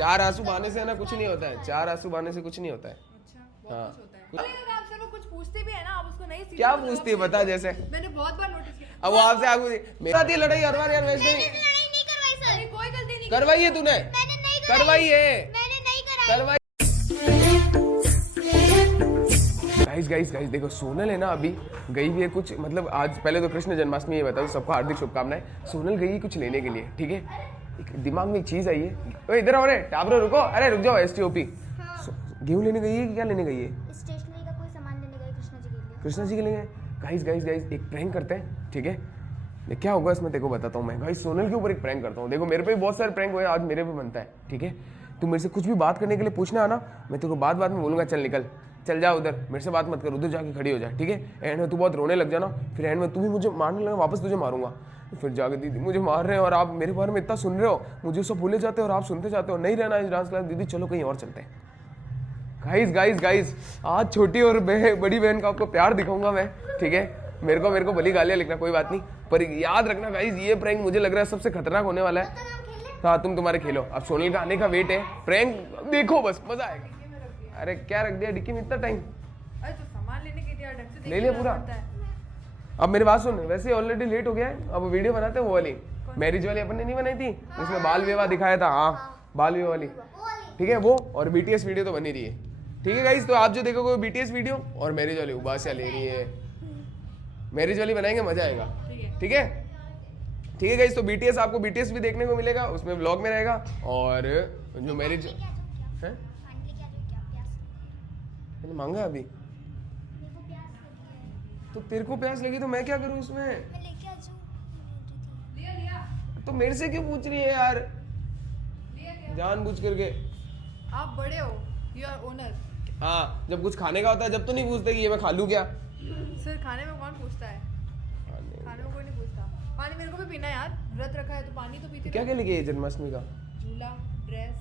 4 आंसू बहाने से ना कुछ नहीं होता है, 4 आंसू बहाने से कुछ नहीं होता है। अच्छा, बहुत हाँ। कुछ होता है। अगर आप सर वो कुछ पूछते भी है ना, आप उसको नहीं सीधे क्या बोलो, पूछती है आप बता, सीधे- जैसे मैंने बहुत बार नोटिस किया। अब वो आपसे आगू मेरे साथ ये लड़ाई हर बार यार, वैसे मैंने ही तो लड़ाई नहीं करवाई सर। अरे कोई गलती नहीं करवाई है तूने, मैंने नहीं कराई। करवाई है, मैंने नहीं कराई। करवाई। गाइस गाइस गाइस देखो, सोनल है ना अभी गई हुई है कुछ, मतलब आज पहले तो कृष्ण जन्माष्टमी ये बताओ, सबको हार्दिक शुभकामनाएं। सोनल गई है कुछ लेने के लिए, ठीक है। एक दिमाग में एक चीज आई है, ओए इधर आओ रे टाबरो, रुको, अरे रुक जाओ एसटीओपी। गेहूं लेने गई है कि क्या लेने गई है? स्टेशनरी का कोई सामान लेने गए कृष्णा जी के लिए। कृष्णा जी के लिए। गाइस गाइस गाइस एक प्रैंक करते हैं, ठीक है। ये क्या होगा इसमें देखो बताता हूँ मैं। गाइस सोनल के ऊपर एक प्रैंक करता हूँ, देखो मेरे पे भी बहुत सारे प्रैंक हुए, आज मेरे पे बनता है, ठीक है। तू मेरे से कुछ भी बात करने के लिए पूछना आना, मैं तेरे को बात में बोलूंगा चल निकल, चल जा उधर, मेरे से बात मत कर, उधर जाके खड़ी हो जा, ठीक है। एंड में तू बहुत रोने लग जाना, फिर एंड में तू भी मुझे मारने लगा, वापस तुझे मारूंगा। फिर जाके दीदी मुझे मार रहे हैं और आप मेरे बारे में इतना सुन रहे हो, मुझे सब भूले जाते हो और आप सुनते जाते हो, नहीं रहना इस डांस क्लास, दीदी चलो कहीं और चलते हैं। गाइस गाइस गाइस आज छोटी और बड़ी बहन का आपको प्यार दिखाऊंगा मैं, ठीक है। मेरे को भली गालियां लिखना कोई बात नहीं, पर याद रखना गाइस ये प्रैंक मुझे लग रहा है सबसे खतरनाक होने वाला है। हाँ तुम तुम्हारे खेलो, अब सोनल का आने का वेट है, प्रैंक देखो बस मजा आएगा। अरे क्या रख दिया डिक्की में इतना टाइम? अरे तो सामान लेने के लिए ढंग से ले लिया पूरा। अब मेरी बात सुन, वैसे ऑलरेडी लेट हो गया है, अब वीडियो बनाते हैं वो वाली मैरिज वाली अपन ने नहीं बनाई थी, जिसमें बाल विवाह दिखाया था, हाँ बाल विवाह वाली, ठीक है वो। और बीटीएस वीडियो तो बनी रही है, ठीक है गाइस। तो आप जो देखोगे बीटीएस वीडियो और मैरिज वाली उबासिया ले रही है, मैरिज वाली बनाएंगे, मजा आएगा, ठीक है। ठीक है गाइस, तो बीटीएस आपको बीटीएस भी देखने को मिलेगा, उसमें व्लॉग में रहेगा। और जो मैरिज है मैंने मांगा अभी, तो तेरे को प्यास लगी तो मैं क्या करूं उसमें? मैं लेके आ जाऊं। लिया लिया तो मेरे से क्यों पूछ रही है यार, लिया क्या? जानबूझ करके। आप बड़े हो, यू आर ओनर। हाँ जब कुछ खाने का होता है जब तो नहीं पूछते कि ये मैं खा लूं क्या। सर खाने में कौन पूछता है? खाने में कोई नहीं पूछता। पानी मेरे को भी पीना है यार, व्रत रखा है तो पानी तो पीते क्या क्या लेके आई जन्माष्टमी का? झूला, ड्रेस,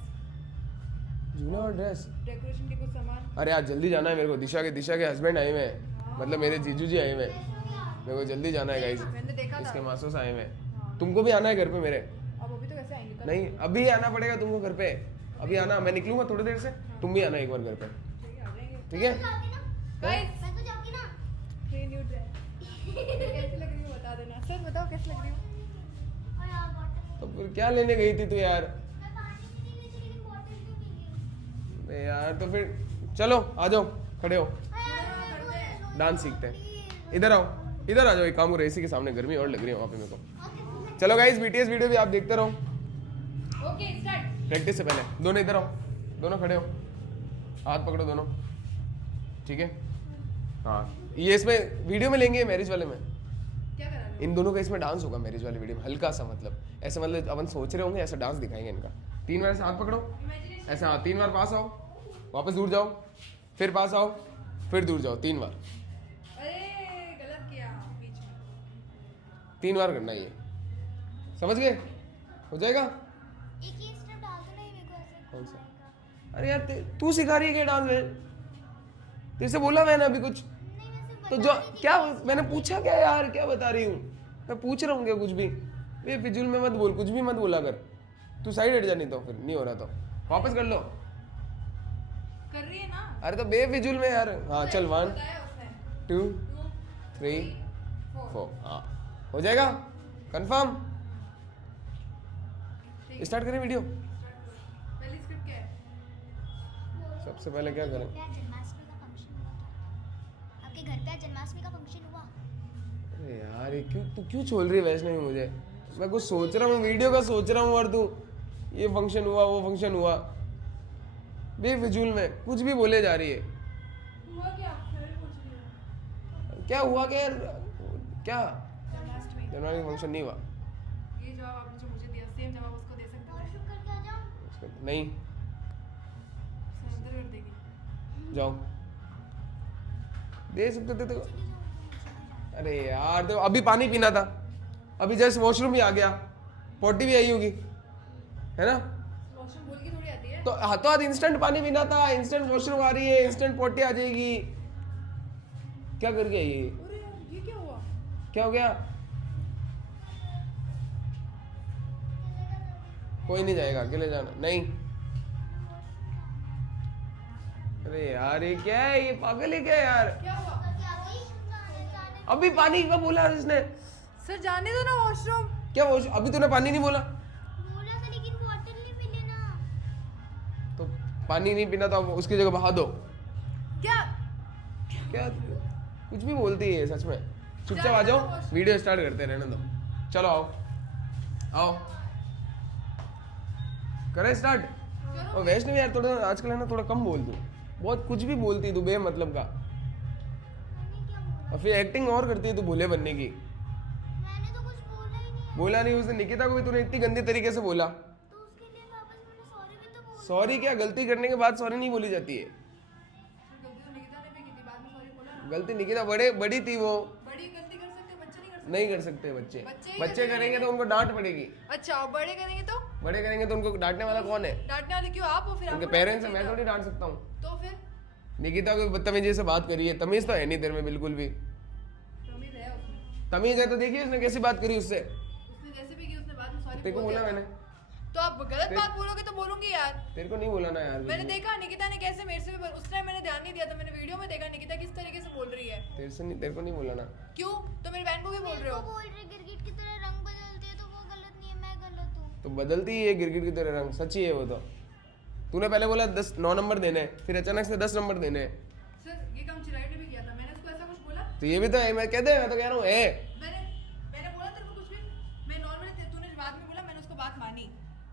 जूना और ड्रेस। डेकोरेशन के कुछ सामान। अरे आज जल्दी जाना है मेरे को, दिशा के हस्बैंड आए हुए हैं, मतलब मेरे जीजू जी आए हुए हैं, मेरे को जल्दी जाना है गाइस, मैंने देखा था। इसके मासूस आए हुए हैं। तुमको भी आना है घर पे मेरे? अब अभी तो कैसे आएंगे? कल? नहीं अभी आना पड़ेगा तुमको घर पे, अभी आना, मैं निकलूंगा थोड़ी देर से, तुम भी आना एक बार घर पे, ठीक है, आ जाएंगे। ठीक है। गाइस, मैं तो जाऊंगी ना। ये न्यू ड्रेस कैसी लग रही हो बता देना। सर बताओ कैसी लग रही हो? और यार बॉटल, तो फिर क्या लेने गई थी तू यार? मैं पानी भी नहीं ली थी लेकिन बॉटल क्यों पी ली? अरे यार तो फिर चलो आ जाओ, खड़े हो, अरे डांस सीखते हैं। इधर आओ, इधर आ जाओ, एक काम करो, एसी के सामने गर्मी और लग रही है वहाँ पे मेरे को। चलो गाइस बीटीएस वीडियो भी आप देखते रहो, ओके स्टार्ट। प्रैक्टिस से पहले। दोनों इधर आओ, दोनों खड़े हो, हाथ पकड़ो दोनों, ठीक है। हाँ ये इसमें वीडियो में लेंगे, मैरिज वाले में क्या करा रहे इन दोनों का इसमें डांस होगा, मैरिज वाली वीडियो में हल्का सा, मतलब ऐसे, मतलब अपन सोच रहे होंगे ऐसा डांस दिखाएंगे इनका। 3 बार से हाथ पकड़ो ऐसे, हाँ 3 बार पास आओ, वापस दूर जाओ, फिर पास आओ, फिर दूर जाओ, 3 बार, अरे गलत किया बीच में। 3 बार करना ये, समझ गए? हो जाएगा। एक ही स्टेप डाल दो ना, ये मेरे को ऐसे कौन सा? अरे यार तू सिखा रही है क्या डांस में? तेरे से बोला मैंने अभी कुछ? नहीं, वैसे तो जो क्या मैंने पूछा क्या यार, क्या बता रही हूँ मैं? पूछ रहा हूँ क्या कुछ भी? ये फिजूल में मत बोल, कुछ भी मत बोला कर, तू साइड हट जा, नहीं तो फिर नहीं हो रहा तो वापस कर लो। कर रही है ना? अरे तो बेफिजूल में यार। हाँ चल 1 बताया उसने। 2 2 3 4 4 हाँ हो जाएगा कंफर्म। स्टार्ट करें वीडियो। पहली स्क्रिप्ट क्या है? सबसे पहले क्या करें? क्या जन्माष्टमी का फंक्शन हुआ क्या? आपके घर पे आज जन्माष्टमी का फंक्शन हुआ? अरे यार ये क्यों, तू क्यों छोड़ रही है वैष्णवी मुझे? मैं कुछ सोच रहा हूँ, वीडियो का सोच रहा हूँ, और तू ये फंक्शन हुआ वो फंक्शन हुआ, बेफिजूल में कुछ भी बोले जा रही है। हुआ क्या? मैं भी पूछ रही हूँ। क्या हुआ क्या यार? क्या जन्माष्टमी। जनवरी फंक्शन नहीं हुआ? ये जवाब आपने जो मुझे दिया, सेम जवाब उसको दे सकते थे। वॉशरूम करके आ जाओ। नहीं अंदर कर देगी। जाओ, दे सकते थे तो। अरे यार तो अभी पानी पीना था, अभी जस्ट वॉशरूम भी आ गया, पोटी भी आई होगी, है ना? वॉशरूम बोल के थोड़ी आती है। तो हाथों हाथ इंस्टेंट पानी पीना था, इंस्टेंट वॉशरूम आ रही है, इंस्टेंट पोटी आ जाएगी। क्या करके आई ये? अरे ये क्या हुआ? क्या हो गया? कोई नहीं जाएगा, अकेले जाना नहीं, अरे यार ये क्या है, ये पागल है क्या यार? क्या हुआ? अभी पानी का बोला इसने। सर जाने दो ना वॉशरूम। क्या वो अभी तूने पानी नहीं बोला? बोला था लेकिन वाटर नहीं मिले ना। तो पानी नहीं पीना तो अब उसकी जगह बहा दो। क्या? क्या कुछ भी बोलती है सच में। चुपचाप आ जाओ, वीडियो स्टार्ट करते रहने दो। चलो आओ आओ करें स्टार्ट। और वैष्णवी यार थोड़ा आजकल है ना थोड़ा कम बोल तू, बहुत कुछ भी बोलती तू बेमतलब का, मैंने क्या बोला? और फिर एक्टिंग और करती है तू भोले बनने की। मैंने तो कुछ बोला ही नहीं है। बोला नहीं उसने, निकिता को भी तूने इतनी गंदी तरीके से बोला। तो उसके लिए वापस मैंने सॉरी भी तो बोला। सॉरी क्या, गलती करने के बाद सॉरी नहीं बोली जाती है। गलती तो निकिता ने भी की थी, बाद में सॉरी बोला ना। गलती निकिता बड़ी थी वो, बड़ी गलती कर सकते हैं, बच्चे नहीं कर सकते। नहीं कर सकते बच्चे। बच्चे ही बच्चे करेंगे तो उनको डांट पड़ेगी, अच्छा और बड़े करेंगे तो? बड़े करेंगे तो उनको डांटने वाला कौन है? डांटने वाले क्यों आप हो फिर? उनके आपको पेरेंट्स है, डांटना मैं चाहिए थोड़ी डांट सकता हूँ। था। तो फिर निकिता को बदतमीजी से बात करी है, तमीज तो है नहीं तेरे में बिल्कुल भी। तमीज है उसमें। तमीज है तो देखिए उसने कैसी बात करी उससे। उसने जैसे भी की उसने बाद में सॉरी तेरे को बोल बोला दिया मैंने, था। तो आप गलत बात बोलोगे तो बोलूंगी यार। तेरे को नहीं बोला ना यार। मैंने देखा निकिता ने कैसे मेरे से भी उस टाइम मैंने ध्यान नहीं दिया था, मैंने वीडियो में देखा निकिता किस तरीके से बोल रही है। तेरे से नहीं, तेरे को नहीं बोला ना। क्यों? तो मेरी बहन को भी बोल रहे वो हो। बोल रहे गिरगिट की तरह रंग बदलते हैं तो वो गलत नहीं है, मैं गलत हूँ। तो बदलती ही है गिरगिट की तरह रंग, सच्ची है वो तो। तूने पहले बोला 9 नंबर देने, फिर अचानक से 10 नंबर देने। सर ये काम चिराग ने भी किया था, मैंने उसको ऐसा कुछ बोला? तो ये भी तो है, मैं कह दे, मैं तो कह रहा हूँ है। मैंने मैंने बोला तेरे को कुछ भी? मैं नॉर्मली तूने बाद में बोला, मैंने उसको बात मानी।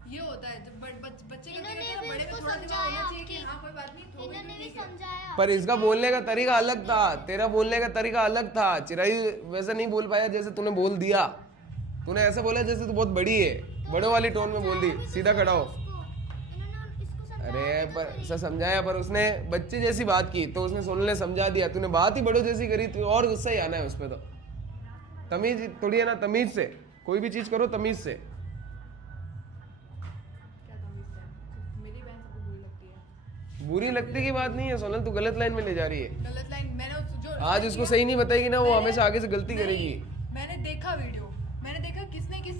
ये होता है जब बच्चे गलती करते हैं ना, बड़े में थोड़ा दिमाग होना चाहिए कि हाँ कोई बात नहीं, हो गई इन्होंने तो भी ठीक है। समझाया। पर इसका बोलने का तरीका अलग था, तेरा बोलने का तरीका अलग था। चिराई वैसा नहीं बोल पाया जैसे तूने बोल दिया। तूने ऐसा बोला जैसे तू बहुत बड़ी है, बड़ों वाली टोन में बोल दी, सीधा खड़ा हो। इन्होंने इसको समझाया। अरे पर सर समझाया, पर उसने बच्चे जैसी बात की तो उसने सोनल ने समझा दिया। तूने बात ही बड़ों जैसी करी, तू और गुस्सा ही आना है उस पर। तो तमीज थोड़ी है ना, तमीज से कोई भी चीज करो, तमीज से। क्या तमीज है? मेरी बहन सबको बुरी लगती है। बुरी लगती की बात नहीं है सोनल, तू गलत लाइन में ले जा रही है। गलत लाइन मैंने जो आज उसको सही नहीं बताएगी ना, वो हमेशा आगे से गलती करेगी। मैंने देखा वीडियो, मैंने देखा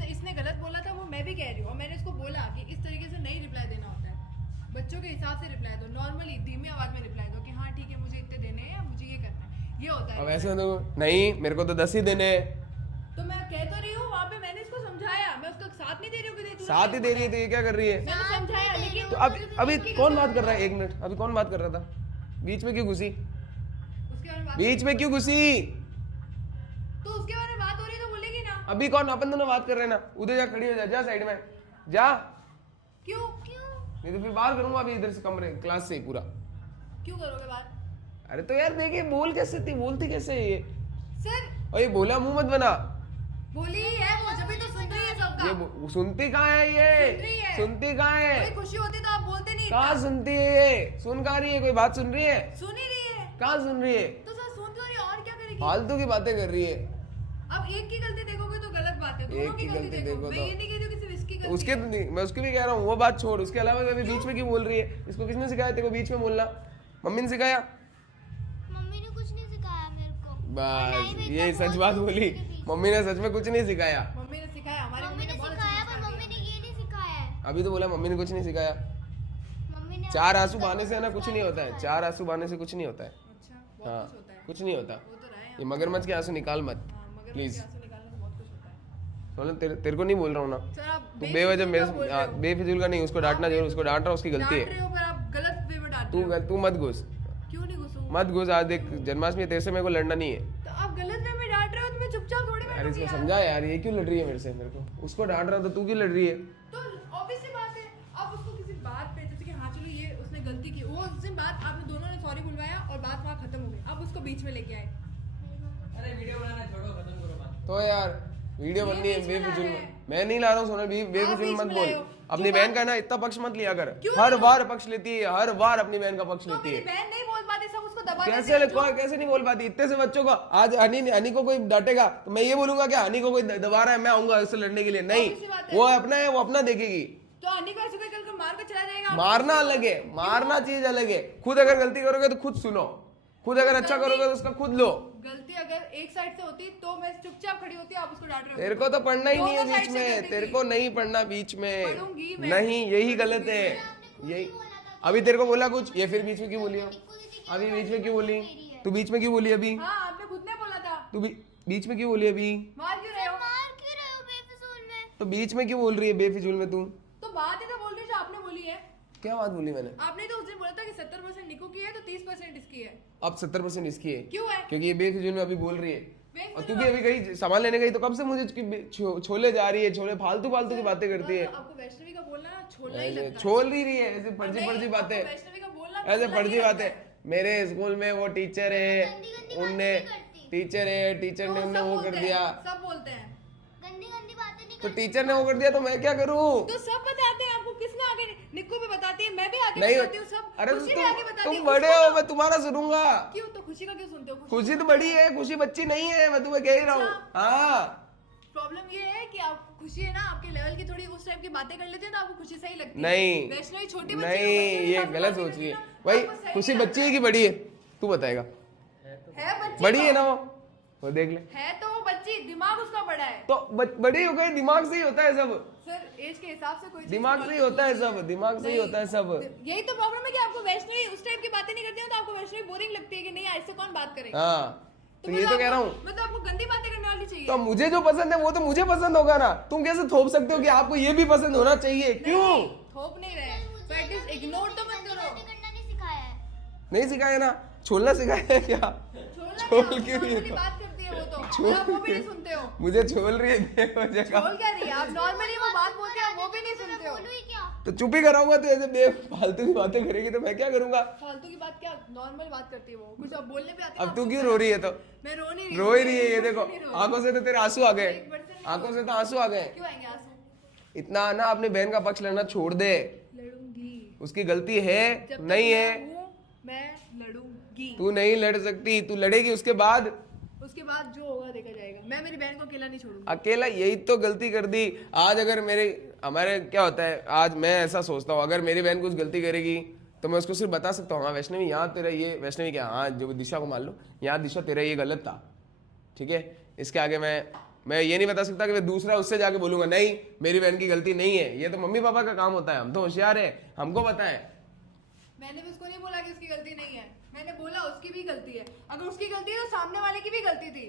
इसने गलत बोला था, वो मैं भी कह रही हूँ, और मैंने उसको बोला कि इस तरीके से नहीं रिप्लाई देना होता है, बच्चों के हिसाब से रिप्लाई दो, नॉर्मली धीमी आवाज में रिप्लाई दो कि हाँ ठीक है मुझे इतने देने हैं, मुझे ये करना है, ये होता अब है। ऐसे तो नहीं, मेरे को तो 10 ही देने हैं। तो मैं कह तो रही हूँ, वहाँ पे मैंने इसको समझाया, मैं उसका साथ नहीं दे रही हूँ कि तूने साथ ही दे रही है तो ये क्या कर रही है? मैंने समझाया, लेकिन तो अभी कौन बात कर रहा है? 1 मिनट, अभी कौन बात कर रहा था? बीच में क्यों घुसी? उसके बारे में बात, बीच में क्यों घुसी? तो उसके बारे में बात हो रही है तो बोलेगी ना। अभी कौन, अपन दोनों बात कर रहे हैं ना। उधर जा, खड़ी हो जा, जा साइड में जा, क्यों क्यों नहीं तो फिर बाहर करूंगा अभी इधर से कमरे क्लास से ही पूरा। क्यों करोगे बात? अरे तो यार देखिए बोल कैसे थी, बोलती कैसे है ये? सर और ये बोला मुंह मत बना। बोली ही है वो, जब भी तो सुन रही है सबका। सुनती कहाँ है सुन रही ये? है। सुनती कहाँ है? कोई खुशी होती तो आप बोलते नहीं कहाँ इतना। सुनती है ये? सुन कहाँ रही है? कोई बात सुन रही है? सुन ही रही है कहाँ सुन रही है? तो सर सुन तो रही है, और क्या करेगी? फालतू की बातें कर रही है। अब एक की गलती देखोगे तो गलत बात है, दोनों एक की गलती देखो मैं तो- ये नहीं कह रही हूँ कि सिर्फ इसकी गलती उसके है। मैं उसकी भी कह रहा हूँ, वो बात छोड़। उसके अलावा अभी बीच में क्यों बोल रही है? इसको किसने सिखाया तेरे को बीच में बोलना? मम्मी ने सिखाया? मम्मी ने कुछ नहीं सिखाया मेरे को। बस ये सच बात बोली, मम्मी ने सच में कुछ नहीं सिखाया। मम्मी ने सिखाया, हमारी मम्मी ने बहुत सिखाया अच्छा पर मम्मी ने ये नहीं सिखाया है। अभी तो बोला मम्मी ने कुछ नहीं सिखाया। मम्मी ने 4 आंसू बहाने से है ना कुछ नहीं होता है। 4 आंसू बहाने से कुछ नहीं होता है। अच्छा बहुत हाँ कुछ होता है, कुछ नहीं होता। वो तो रहा है। ये मगरमच्छ के आंसू निकाल मत हाँ, मगर प्लीज। आंसू निकालने से बहुत कुछ होता है। सोनल तेरे को नहीं बोल रहा हूँ ना। सर आप तू बेवजह मेरे बोल रहे हो। बेफिजूल का नहीं, उसको डांटना जरूर, उसको डांट रहा हूँ, उसकी गलती डांट है। रहे हो पर आप गलत वे में डांट रहे हो। तू मत घुस, क्यों नहीं घुसूं? मत घुस। आज देख जन्माष्टमी है, तेरे से मेरे को लड़ना नहीं है। तो आप गलत वे में डांट रहे हो तो मैं चुपचाप थोड़ी यार बैठूंगी इसको यार। समझा यार, ये क्यों लड़ रही है मेरे से? मेरे को उसको डांट रहा था, तू क्यों लड़ रही है? तो ऑब्वियस सी बात है, आप उसको किसी बात पे जैसे कि हाँ चलो ये उसने गलती की, वो उस दिन बात आपने दोनों ने सॉरी बुलवाया और बात वहाँ खत्म हो गई, अब उसको बीच में लेके आए। अरे वीडियो बनाना छोड़ो, खत्म करो बात। तो यार वीडियो ये बननी है बीच में ला बेफिजूल रहे में। हैं। मैं नहीं ला रहा हूँ सोनल, बेफिजूल बीच मत में बोल। लाए हो। अपनी जो बहन बात- का ना इतना पक्ष मत लिया कर। क्यों हर नहीं? बार पक्ष लेती है, हर बार अपनी बहन का पक्ष तो लेती मेरी है। बहन नहीं बोल पाती, सब उसको दबा देते कैसे हैं, जो- कैसे नहीं बोल पाती? इतने से बच्चों का आज हनी को कोई डांटेगा तो मैं ये बोलूंगा कि हनी को कोई दबा रहा है, मैं आऊंगा उससे लड़ने के लिए? नहीं, Obvious सी बात है। वो अपना है, वो अपना देखेगी। तो अन्नी को ऐसे कोई कल को मार के चला जाएगा। मारना अलग है, मारना चीज अलग है। खुद अगर गलती करोगे तो खुद सुनो, खुद अगर अच्छा करोगे तो उसका खुद लो। गलती अगर एक साइड से होती तो मैं चुपचाप खड़ी होती, आप उसको डांट रहे हो। तेरे को तो पढ़ना ही नहीं है दोनों बीच side से में, करती तेरे थी। को नहीं पढ़ना बीच में। पढ़ूंगी मैं। नहीं, यही गलत है। आपने खुद यही ही बोला था अभी तेरे को बोला कुछ, ये फिर बीच में क्यों बोली हो? अभी बीच में क्यों बोली? तू बीच में क्यों बोली अभी? हाँ आपने खुद ने बोला था। तू बीच में क्यों बोली अभी? मार क्यों रहे हो? मार क्यों रहे हो बेफिजूल में? तो बीच में क्यों बोल रही है बेफिजूल में तू? तो बात ही तो बोल रही जो आपने बोली है। क्या बात बोली मैंने? आपने तो उस दिन बोला था कि 70% निको की है तो 30% इसकी है। अब 70% इसकी है क्यों है? क्योंकि ये बेफिजूल में अभी बोल रही है। बेफिजूल और तू भी अभी कहीं सामान लेने गई तो कब से मुझे छोले जा रही है, छोले फालतू फालतू की बातें करती है। आपको वैष्णवी का बोलना ना छोड़ना ही लगता है। छोल रही है ऐसे फर्जी नहीं, फर्जी बातें, आपको वैष्णवी का बोलना ऐसे छोड़ना ही फर्जी लगता बातें। है। मेरे स्कूल में वो टीचर है, गंदी उनने बातें नहीं करती। टीचर ने तो उन्हें सब वो बोलते कर हैं, दिया, सब बोलते हैं। गंदी गंदी बातें नहीं तो करती। टीचर ने वो कर दिया तो मैं क्या करूं? तो सब बताते हैं आपको, किसने आगे? निक्को भी बताती है, मैं भी आगे नहीं, बताती हूँ, सब अरे तो खुशी भी आगे बताती तुम है। बड़े उसको हो, तो- मैं तुम्हारा सुनूंगा। क्यों? तो खुशी का क्यों सुनते हो? खुशी तो बड़ी है, खुशी बच्ची नहीं है, मैं तुम्हें कह ही रहा हूँ। हाँ प्रॉब्लम ये है कि आप खुशी है ना आपके लेवल की, थोड़ी उस टाइप की बातें कर लेते हैं तो आपको खुशी सही लगती है। नहीं वैष्णवी छोटी बच्ची नहीं, है, ये बच्चे के गलत साथ सोच बातें रही है करती ना, भाई। आपको सही खुशी नहीं बच्ची है कि बड़ी है तू बताएगा? है बच्ची बड़ी तो। है ना वो देख ले। है तो वो बच्ची, दिमाग उसका बड़ा है। तो बड़ी हो गई, दिमाग से ही होता है सब, सर एज के हिसाब से कोई चीज़ दिमाग से ही होता है सब, दिमाग से ही होता है सब। यही तो प्रॉब्लम है कि आपको वैष्णवी उस टाइप की बातें नहीं करती हो तो आपको वैष्णवी बोरिंग लगती है कि नहीं इससे कौन बात करेगा। हाँ तो ये तो कह रहा हूँ। मतलब आपको गंदी बातें करने वाली चाहिए। तो मुझे जो पसंद है वो तो मुझे पसंद होगा ना, तुम कैसे थोप सकते हो कि आपको ये भी पसंद होना चाहिए? क्यों थोप नहीं रहे, पर एटलीस्ट इग्नोर तो मत करो। बातें करना नहीं सिखाया है। नहीं सिखाया ना, छोलना सिखाया है क्या? छोड़ना छोड़ क्या? क्यों रही है normally तो? बात करती है वो तो, और आप वो भी नहीं सुनते हो। मुझे छोल रही है बेवजह का। बोल क्या रही है? आप नॉर्मली वो बात बोलते हैं वो भी नहीं सुनते हो। बोलूं ही क्या? तो चुप ही कराऊंगा, तो ऐसे फालतू की बातें करेगी तो मैं क्या करूंगा? फालतू की बात क्या, नॉर्मल बात करती है वो, कुछ अब बोलने पे आती है। अब तू क्यों रो रही है? तो मैं रो नहीं रो ही रही है, ये देखो नहीं रो रही। आंखों से तो तेरे आंसू आ गए, 1% नहीं आंखों से तो आंसू आ गए। क्यों आएंगे आंसू? इतना ना अपनी बहन का पक्ष लेना छोड़ दे, लड़ूंगी उसकी गलती है जब तक नहीं मैं है, हूँ, मैं लड़ूंगी। तू नहीं लड़ सकती, तू लड़ेगी उसके बाद। उसके बाद जो होगा देखा जाएगा। मैं मेरी बहन को अकेला नहीं छोड़ूंगी। अकेला, यही तो गलती कर दी आज। अगर हमारे क्या होता है, आज मैं ऐसा सोचता हूँ अगर मेरी बहन कुछ गलती करेगी तो मैं उसको सिर्फ बता सकता हूँ, हाँ वैष्णवी यहाँ तेरा ये, वैष्णवी क्या, हाँ जो दिशा को मान लो, यहाँ दिशा तेरा ये गलत था, ठीक है। इसके आगे मैं ये नहीं बता सकता कि मैं दूसरा उससे जाके बोलूंगा नहीं मेरी बहन की गलती नहीं है। ये तो मम्मी पापा का काम होता है, हम तो होशियार है, हमको पता है। मैंने भी उसको नहीं बोला कि उसकी गलती नहीं है, मैंने बोला उसकी भी गलती है। अगर उसकी गलती है तो सामने वाले की भी गलती थी।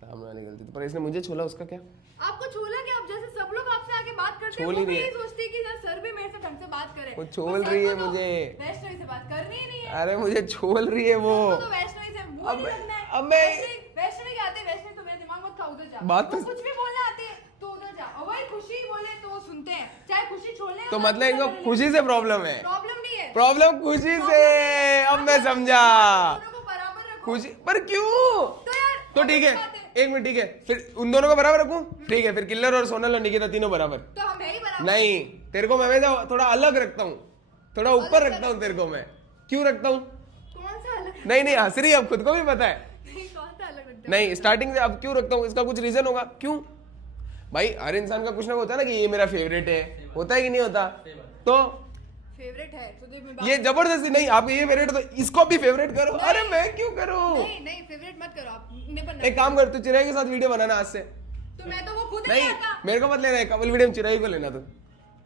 सामने वाली गलती थी, पर इसने मुझे छोला, उसका क्या? आपको छोला कि आप जैसे सब लोग आपसे आके बात करते हैं, छोल वो ही भी नहीं है। यही सोचती है कि यार सर भी मेरे से ढंग से बात करे। वो पर छोल सर रही को है तो मुझे। वैष्णवी से बात करनी ही नहीं है। अरे मुझे छोल रही है वो। तो वैष्णवी से मुंह अब नहीं मैं- लगना है। अब मैं- वैष्णवी क्या आते हैं? वैष्णवी तो मेरे दिमाग मत खा, उधर जा। बात तो तो- कुछ भी बोलना आती है तो उधर जा। और वही खुशी बोले तो वो सुनते हैं, चाहे खुशी छोड़ने का तो बात मतलब इनको करे, खुशी से प्रॉब्लम है? प्रॉब्लम नहीं है। प्रॉब्लम खुशी से, अब मैं समझा। दोनों को बराबर रखो। खुशी पर क्यों? तो यार तो ठीक है, एक मिनट, ठीक है, फिर उन दोनों को बराबर रखूं? ठीक है, फिर किल्लर और सोनल और निकिता तीनों बराबर। तो हम है ही बराबर। नहीं, तेरे को मैं वैसा थोड़ा अलग रखता हूँ, थोड़ा ऊपर रखता हूँ तेरे को मैं। क्यों रखता हूँ? कौन सा अलग? नहीं हंस रही है, अब खुद को भी पता है। नहीं कौन सा अलग रखते हो? नहीं, स्टार्टिंग से अब क्यों रखता हूँ, इसका कुछ रीजन होगा। क्यों भाई? हर इंसान का कुछ ना कुछ होता है ना कि ये मेरा फेवरेट है, होता है कि नहीं होता? तो फेवरेट है तो मैं बात- ये जबरदस्ती नहीं, आपको ये फेवरेट तो इसको भी फेवरेट करो। अरे मैं क्यों करूं? नहीं नहीं फेवरेट मत करो आप, निबंध एक काम कर, तू चिराई के साथ वीडियो बनाना आज से। तो मैं तो वो खुद नहीं, नहीं आता। मेरे को मत लेना है, कपल वीडियो में चिराई को लेना। तो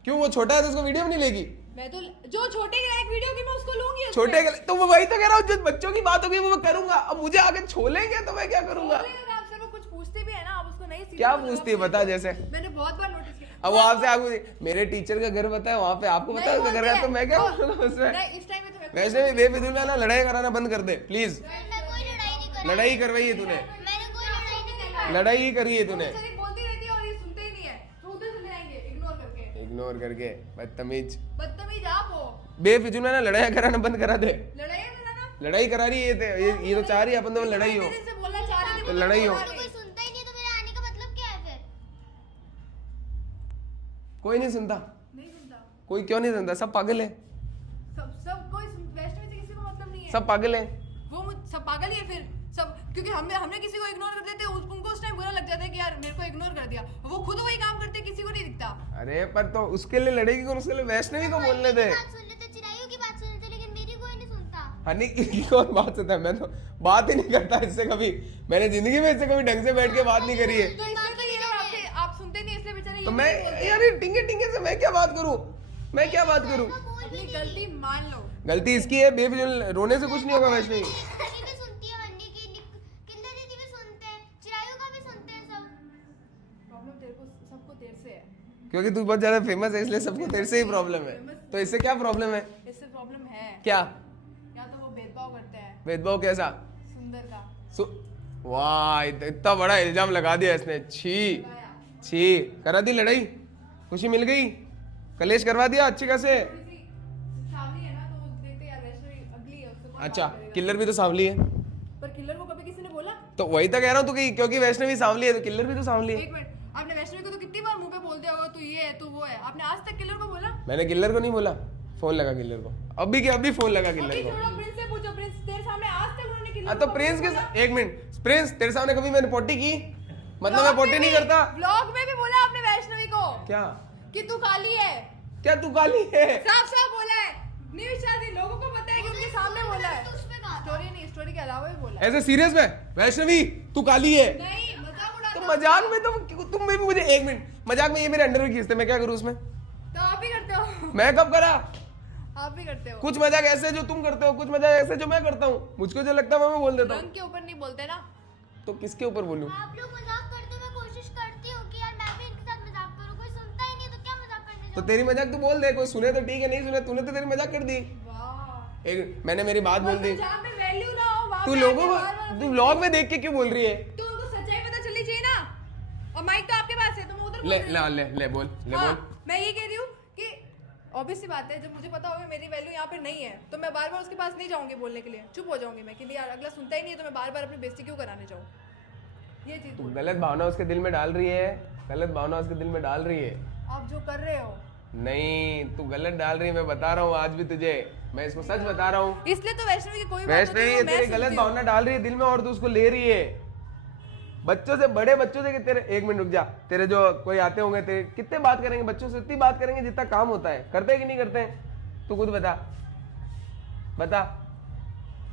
क्यों? वो छोटा है तो उसको वीडियो में नहीं लेगी? मैं तो जो छोटे के लायक वीडियो की मैं उसको लूंगी उससे। छोटे के तो वो वही तो कह रहा हूँ, जो बच्चों की बात होगी वो मैं करूंगा। अब मुझे आगे छोलेंगे तो मैं क्या करूंगा? बोलेगा, आप सर वो कुछ पूछते भी है ना, आप उसको नहीं सीधे क्या बोलो, पूछती है आप बता? सीधे- जैसे मैंने बहुत बार नोटिस किया। अब वो आपसे आगे, मेरे टीचर का घर पता है वहाँ पे, आपको पता है उसका घर है, तो मैं क्या बोलूंगा उसमें? नहीं इस टाइम में तो मैं वैसे भी बेफिजूल में ना लड़ाई कराना बंद कर दे प्लीज। मैं कोई लड़ाई नहीं कर लड़ाई करवाई है तूने, मैंने कोई लड़ाई नहीं करी। लड़ाई ही करी है तूने। सिर्फ बोलती रहती है और ये सुनते ही नहीं है, तो उधर से ले आएंगे इग्नोर करके। इग्नोर करके बदतमीज, बदतमीज आप हो। बेफिजूल में ना लड़ाई कराना बंद करा दे। लड़ाई है मेरा ना, लड़ाई करा रही है ये तो चाह रही है अपन तो लड़ाई हो। मेरे से बोलना चाह रही थी, तो बोला लड़ाई हो। बोला तो नहीं। कोई सुनता ही नहीं तो मेरे आने का मतलब क्या है फिर? कोई नहीं सुनता, नहीं सुनता। कोई क्यों नहीं सुनता? सब पागल है, सब कोई वैष्णवी से किसी को मतलब नहीं है। सब पागल है। वो सब पागल ही है फिर सब, क्योंकि हमने किसी को इग्नोर कर देते उनको उस टाइम बुरा लग जाता है कि यार मेरे को इग्नोर कर दिया। वो खुद वही काम करते किसी को नहीं दिखता। अरे पर तो उसके लिए लड़ेगी कौन? उसके लिए वैष्णवी को बोलने दे। बात सुन लेते, चिराइयों की बात सुन लेते, लेकिन मेरी कोई नहीं सुनता। हनी की कौन बात सुनता है? मैं तो बात ही नहीं करता इससे कभी, मैंने जिंदगी में इससे कभी ढंग से बैठ के बात नहीं करी है। तो इसलिए तो ये लोग आपसे आप सुनते नहीं, इसलिए बेचारे तो ये मैं नहीं बोलते। यार ये टिंगे टिंगे से मैं क्या बात करूं? मैं क्या बात करूं? मैं बोल अपनी गलती मान लो। गलती इसकी है, बेफिजूल रोने से कुछ नहीं होगा वैष्णवी। हनी भी सुनती है, हनी की किंदर दीदी भी सुनते हैं, चिरायु का भी सुनते हैं सब। प्रॉब्लम तेरे को सबको तेरे से है। क्योंकि तू बहुत ज्यादा फेमस है इसलिए सबको तेरे से ही प्रॉब्लम है। तो इससे क्या प्रॉब्लम है? इससे प्रॉब्लम है, क्या या तो वो भेदभाव करते हैं भेदभाव? कैसा? सुंदर का। वाह, इतना बड़ा इल्जाम लगा दिया इसने। छी छी, करा दी लड़ाई, खुशी मिल गई, कलेश करवा दिया अच्छे खासे। सावली है ना, तो देखते यार वैष्णवी अगली है, उससे कौन अच्छा, बात करेगा? किल्लर भी तो सांवली है। पर किलर को कभी किसी ने बोला? तो वही तो कह रहा हूँ तो कि क्योंकि वैष्णवी सांवली है तो किल्लर भी तो सांवली है। एक मिनट, आपने वैष्णवी को तो कितनी बार मुंह पे बोल दिया होगा तू ये है तू वो है, आपने आज तक किलर को बोला? मैंने किल्लर को नहीं बोला, फोन लगा किल्लर को, अभी के अभी फोन लगा किल्लर अभी को। छोड़ो, प्रिंस से पूछो, प्रिंस तेरे सामने आज तक उन्होंने किलर तो प्रिंस के एक मिनट, प्रिंस तेरे सामने कभी मैंने पोटी की? मतलब मैं पोटी नहीं करता। व्लॉग में भी बोला आपने वैष्णवी को क्या? कि तू काली है, क्या तू काली है? साफ साफ बोला है। नहीं विश्वास, लोगों को पता है कि उनके सामने बोला है। तो उसमें कहा था। स्टोरी नहीं, स्टोरी के अलावा भी बोला है। ऐसे सीरियस में वैष्णवी तू काली है? नहीं, मजाक उड़ा तो दो। मजाक में तुम भी मुझे एक मिनट, मजाक में ये मेरे अंडर में खींचते, मैं क्या करूं उसमें? तो आप ही करते हो, मैं कब करा? आप भी करते हो। कुछ मजाक ऐसे जो तुम करते हो, कुछ मजाक ऐसे जो मैं करता हूँ। मुझको जो लगता है मैं बोल देता हूँ। रंग के ऊपर नहीं बोलते ना। तो किसके ऊपर बोलूं? आप लोग मजाक करते, मैं कोशिश करती हूँ कि यार मैं भी इनके साथ मजाक करूँ, कोई सुनता ही नहीं तो क्या मजाक करने तो जाऊँ। तेरी मजाक तू बोल दे, कोई सुने तो ठीक है, नहीं सुने तूने तो तेरी मजाक कर दी। वाह, एक मैंने मेरी बात बोल दी, जहाँ पे वैल्यू ना हो वहाँ तू पे लोगों आके को बार-बार तू व्लॉग में देख के क्यों बोल रही है? तो उनको सच्चाई पता चलनी चाहिए ना। और माइक तो आपके पास है, तो मैं उधर बोल ले रही ले हूँ। ले ले बोल, ले हाँ, बोल। मैं ये कह रही हूँ कि ऑब्वियस सी बात है, जब मुझे पता होगा मेरी वैल्यू यहाँ पे नहीं है तो मैं बार बार उसके पास नहीं जाऊंगी बोलने के लिए, चुप हो जाऊंगी मैं कि यार अगला सुनता ही नहीं है तो मैं बार बार अपनी बेइज्जती क्यों कराने जाऊँ। ये चीज तू गलत भावना उसके दिल में डाल रही है, गलत भावना उसके दिल में डाल रही है। आप जो कर रहे हो, नहीं, तू गलत डाल रही है, मैं बता रहा हूँ आज भी तुझे, मैं इसको सच बता रहा हूँ। इसलिए तो वैष्णवी की कोई बात होती वैष्णवी है ये वो मैं तेरी गलत सुनती हूँ। भावना डाल रही है दिल में और तू उसको ले रही है। बच्चों से, बड़े बच्चों से कि तेरे, एक मिनट रुक जा, तेरे जो कोई आते होंगे तेरे, कितने बात करेंगे बच्चों से? इतनी बात करेंगे जितना काम होता है, करते हैं कि नहीं करते हैं? तू खुद बता, बता।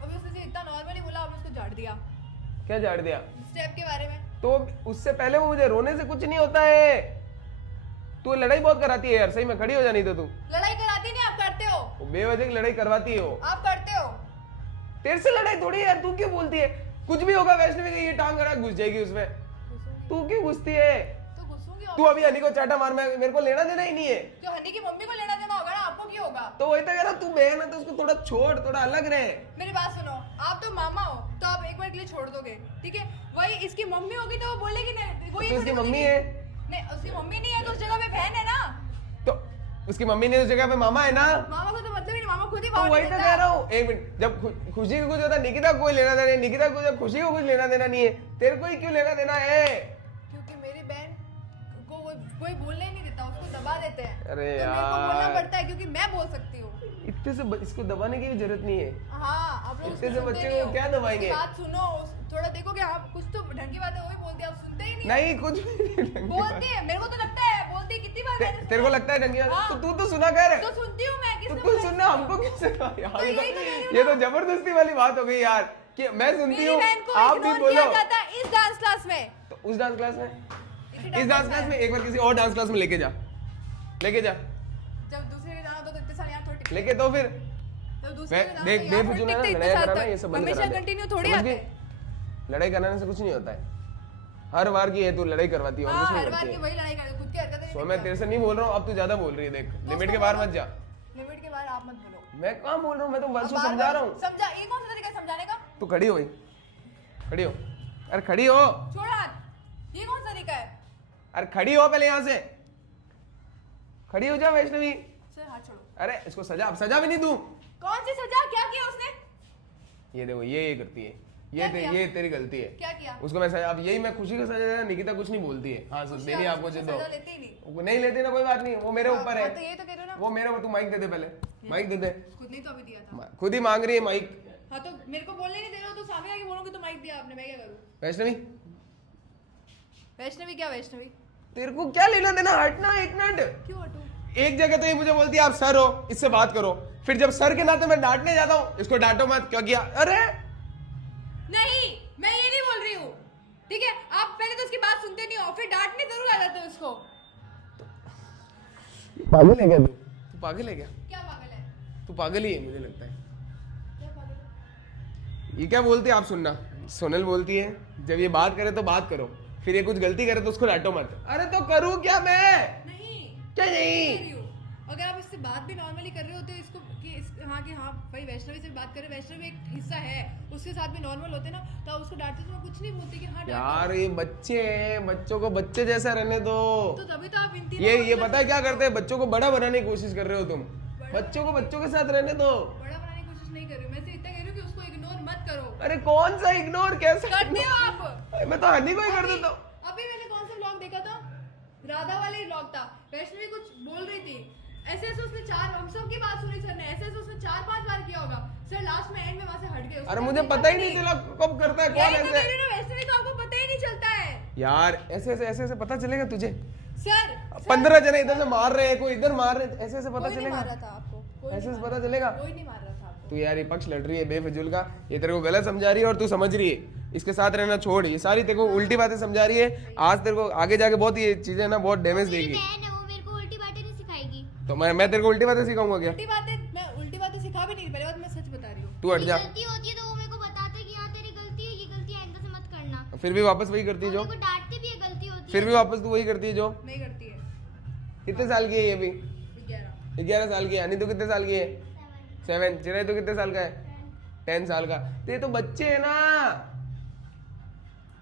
अभी उसने इतना नॉर्मली बोला, आपने उसको झाड़ दिया क्या झाड़ दिया? स्टेप के बारे में। तो उससे पहले वो मुझे रोने से कुछ नहीं होता है। तू लड़ाई बहुत कराती है यार, सही में खड़ी हो जा, नहीं तो तू लड़ाई कराती नहीं, आप करते हो, वो बेवजह की लड़ाई करवाती है वो। आप करते हो। तेरे से लड़ाई थोड़ी है यार, तू क्यों बोलती है? कुछ भी होगा वैष्णवी की ये टांग करा घुस जाएगी उसमें, तू क्यों घुसती है? तो घुसूंगी। तू अभी हनी को चाटा मार, मेरे को लेना देना ही नहीं है। जो हनी की मम्मी को लेना देना होगा ना, आपको क्यों होगा? तो वही तो कह रहा, तू बहन है तो उसको थोड़ा छोड़, थोड़ा अलग रहे। मेरी बात सुनो, आप तो मामा हो तो आप एक बार के लिए छोड़ दोगे, ठीक है? वही इसकी मम्मी होगी तो वो बोलेगी नहीं, वो ये तो उसकी थोड़ी मम्मी बोलेगी। है, नहीं, उसकी मम्मी नहीं है तो उस जगह पे बहन है ना। तो उसकी मम्मी ने उस जगह पे मामा है ना। मामा को तो मतलब ही नहीं, मामा खुद ही तो बाहर वही तो निकलता कह है। रहा हूँ, एक मिनट, जब खुशी को कुछ होता है निकिता को कोई लेना देना नहीं, निकिता को जब खुशी को कुछ लेना देना नहीं है, तेरे को ही क्यों लेना देना है? क्योंकि मेरी बहन को वो कोई बोलने ही नहीं देता, उसको दबा देते हैं। अरे तो मेरे को बोलना यार। पड़ता है क्योंकि मैं बोल सकती हूँ। इतने से इसको दबाने की भी जरूरत नहीं है। हाँ, आप लोग इतने उसको से सुनते बच्चे नहीं को हो। क्या दबाएंगे? उसकी बात सुनो, थोड़ा देखो कि हाँ कुछ तो ढंग की बात है वो भी बोलती है, आप सुनते ही नहीं। नहीं, कुछ भी नहीं ढंग की बात। बोलती है, मेरे को तो लगता है बोलती है, कितनी बार मैंने तेरे को सुना। लगता है ढंगी बात? हाँ। तो तू तो सुना कर। तो सुनती हूँ मैं, तो किसने तू बोला? सुनना, हमको क्यों सुना यार? तो यही तो कह रही हूँ ये तो ना। जबरदस्ती वाली बात हो गई यार, कि मैं सुनती मेरी हूँ, बहन को आप भी इग्नोर किया बोलो। जाता है इस डांस क्लास में। तो उस डांस क्लास में, इसी इस डांस क्लास में एक बार किसी और डांस क्लास में लेके जा, लेके जा, जब दूसरे के जाना तो इतने साल यहाँ थोड़ी टिकते। लेके तो फिर जब दूसरे के जाना देख तो यहाँ थोड़ी बेफिजूल है ना, टिकते इतने लड़ाई साल कराना तक। ये सब बंद हमेशा करा दे। कंटिन्यू थोड़ी समझ आते गई? हैं। लड़ाई कराने से कुछ नहीं होता है, हर बार की है तू लड़ाई करवाती है और कुछ हाँ, नहीं हर बार करती की है। वही लड़ाई कर खुद की हरकतें सो मैं तेरे से नहीं बोल रहा हूँ, अब तू ज्यादा बोल रही है, देख लिमिट के बाहर मत जा। लिमिट के बाहर आप मत बोलो। मैं कहाँ बोल रहा हूँ, मैं तो वर्षों बार-बार समझा रहा हूँ। समझा, ये कौन सा तरीका है समझाने का? तू खड़ी हो भाई, खड़ी हो, अरे खड़ी हो, छोड़ हाथ, ये कौन सा तरीका है? अरे खड़ी हो पहले, यहाँ से खड़ी हो जा वैष्णवी। सर हाथ छोड़ो। अरे इसको सजा, अब सजा भी नहीं दूं। कौन सी सजा? क्या किया उसने? ये देखो, ये करती है, क्या किया? ये तेरी गलती है। क्या किया? उसको मैं सजा, अब यही मैं खुशी को सजा देना, निकिता कुछ नहीं बोलती है। हाँ खुशी देनी आप आपको उसको दो, सजा लेती ही नहीं। नहीं लेती ना, कोई बात नहीं, वो मेरे हाँ, ऊपर हाँ, तो है, ये तो कह रहे हो ना। वो मेरे ऊपर। तू माइक दे दे पहले, माइक दे दे। खुद नहीं तो अभी दिया था। खुद ही मांग रही है माइक। हाँ तो मेरे को बोलने नहीं दे रहे हो तो सामने आके बोलोगे तो माइक दिया आपने, मैं क्या करूँ? वैष्णवी, वैष्णवी क्या वैष्णवी? तेरे को क्या लेना देना? हटना एक मिनट। क्यों हटूं? एक जगह तो ये मुझे बोलती है आप सर हो, इससे बात करो, फिर जब सर के नाते मैं डांटने जाता हूँ, इसको डांटो मत, क्या किया? अरे नहीं, मैं ये नहीं बोल रही हूँ, ठीक है? आप पहले तो उसकी बात सुनते नहीं हो, फिर डांटने जरूर आ जाते हो उसको। पागल है क्या तू? पागल है क्या? क्या पागल है? तू पागल ही है मुझे लगता है। क्या पागल? ये क्या बोलती है आप सुनना, सोनल बोलती है जब ये बात करे तो बात करो, फिर ये कुछ गलती करे तो उसको डांटो मत। अरे तो करूँ क्या मैं? नहीं क्या नहीं? कह रही हूँ। अगर आप इससे बात भी नॉर्मली कर रहे होते हो इसको कि हाँ भाई वैष्णवी से बात करें, वैष्णवी एक हिस्सा है, उसके साथ भी नॉर्मल होते ना, तो आप उसको डांटते तो मैं कुछ नहीं बोलती कि हाँ डांटो। यार ये बच्चे हैं, बच्चों को बच्चे जैसा रहने दो। तो तभी तो आप इन ये पता है क्या करते हैं, बच्चों को बड़ा बनाने की कोशिश कर रहे हो तुम। बच्चों को बच्चों के साथ रहने दो। बड़ा बनाने की कोशिश नहीं कर रही हूँ, मैं सिर्फ इतना कह रही हूँ कि उसको इग्नोर मत करो। अरे कौन सा इग्नोर, कैसे करते हो आप? मैं तो हनी को ही कर देता हूँ। अभी मैंने कौन सा व्लॉग देखा था, राधा वाला ही व्लॉग था, वैष्णवी कुछ बोल रही थी, ऐसे ऐसे उसने हम सब की बात सुनी सर ने, ऐसे ऐसे उसने 4-5 बार किया होगा सर, लास्ट में एंड में वहां से हट गए। अरे मुझे पता ही नहीं चला कब करता है कौन ऐसे। वैष्णवी को आपको पता ही नहीं चलता है यार ऐसे पता चलेगा तुझे? सर। 15 जने इधर से मार रहे हैं, कोई इधर मार रहे हैं, ऐसे पता कोई नहीं चलेगा? मार रहा था आपको, कोई ऐसे नहीं पता मार- चलेगा? कोई नहीं मार रहा था आपको। तू यार ये पक्ष लड़ रही है बेफिजूल का, ये तेरे को गलत समझा रही है और तू समझ रही है। इसके साथ रहना छोड़, ये सारी तेरे को उल्टी बातें समझा रही है। आज तेरे को आगे जाके बहुत ये चीजें ना बहुत डैमेज मेरी देगी। बहन है, वो मेरे को उल्टी बातें नहीं सिखाएगी। तो मैं तेरे को उल्टी बातें सिखाऊंगा क्या? मैं उल्टी बातें सिखा भी नहीं रही, पहले बात मैं सच बता रही हूँ। तू हट जा। गलती होती है तो वो मेरे को बताते कि हाँ तेरी गलती है, ये गलती आइंदा से मत करना। फिर भी वापस वही करती है जो, मेरे को डांटते भी है, गलती होती फिर है। भी वापस तू वही करती है जो। नहीं करती है। कितने साल की है ये भी? 11। 11 साल की है। यानी तू कितने साल की है? 7। चिराई तो कितने साल का है? 10 साल का। तो ये तो बच्चे है ना,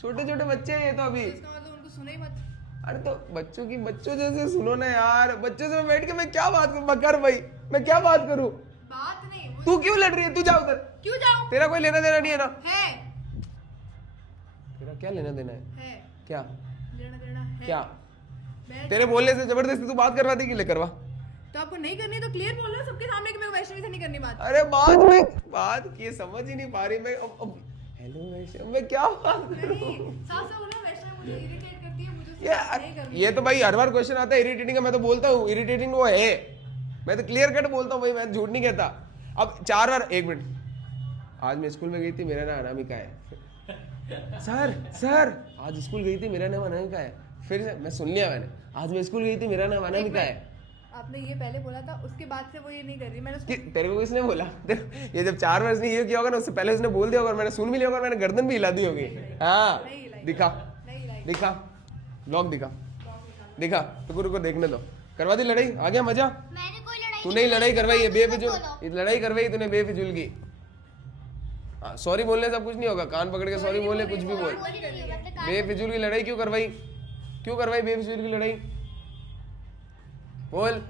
छोटे छोटे बच्चे हैं ये तो अभी। इसका मतलब उनको सुने ही मत। अरे तो बच्चों जैसे सुनो ना यार, बच्चों से मैं बैठ के मैं क्या बात करूं? कर भाई, मैं क्या बात करूं? बात नहीं वो- तू क्यों लड़ रही है? तू जा उधर, क्यों जाऊं? तेरा कोई लेना देना नहीं है ना। है तेरा क्या लेना देना है? है क्या लेना देना है। क्या? मैं तेरे बोलने से जबरदस्ती तू बात करवा दी कि ले करवा? तो आपको नहीं करनी तो क्लियर बोल लो सबके सामने कि मेरे को वैष्णवी से नहीं करनी बात। अरे बात ये समझ ही नहीं पा रही मैं। हेलो वैष्णव, मैं क्या बात करूं? नहीं साफ साफ बोलो, वैष्णवी मुझे इरिटेट करती है, मुझे उससे ये बात नहीं करनी। ये तो भाई हर बार क्वेश्चन आता है इरिटेटिंग का, मैं तो बोलता हूँ इरिटेटिंग वो है, मैं तो क्लियर कट बोलता हूँ भाई, मैं झूठ नहीं कहता। अब 4 बार, 1 मिनट, आज मैं स्कूल में गई थी, मेरा नाम अनामिका है। सर आज स्कूल गई थी, मेरा नाम अनामिका है। फिर से मैं सुन लिया मैंने, आज मैं स्कूल गई थी, मेरा नाम अनामिका है। आपने ये पहले बोला था, उसके बाद से वो ये नहीं कर रही। मैंने उसको तेरे को किसने बोला? ये जब 4 बार इसने ये किया होगा ना, उससे पहले उसने बोल दिया होगा, मैंने सुन भी लिया होगा, मैंने गर्दन भी हिला दी होगी। हाँ नहीं हिलाई। दिखा नहीं लाई। दिखा ब्लॉग दिखा तो रुको देखने दो। करवा दी लड़ाई, आ गया मजा? मैंने कोई लड़ाई तूने ही लड़ाई करवाई है, मत बोलो। बेफिजूल लड़ाई करवाई तूने बेफिजूल की। सॉरी बोलने से कुछ नहीं होगा, कान पकड़ के सॉरी बोले, कुछ भी बोल। बोल ही नहीं है, मतलब बेफिजूल की लड़ाई क्यों करवाई? बेफिजूल की लड़ाई बोल।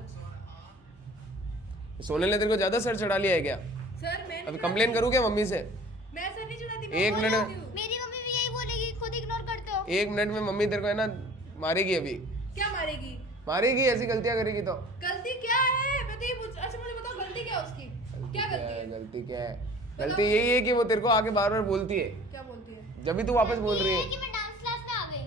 सोनल ने तेरे को ज्यादा सर चढ़ा लिया है क्या? सर मैं अभी कंप्लेन करूँ क्या मम्मी से? मैं सर नहीं चढ़ाती। एक मैं बोल मिनट। जाती हूँ। मेरी मम्मी भी यही बोलेगी, खुद इग्नोर करते हो। 1 मिनट में मम्मी तेरे को है ना मारेगी अभी, क्या मारेगी? मारेगी ऐसी गलतियां करेगी तो। गलती क्या है? मैं तो ये पूछ, अच्छा मुझे बताओ गलती क्या है उसकी? क्या गलती है? गलती क्या है? गलती यही है कि वो तेरे को आके बार बार बोलती है, क्या बोलती है? जब भी तू वापस बोल रही ये है। कि मैं डांस क्लास में आ गई।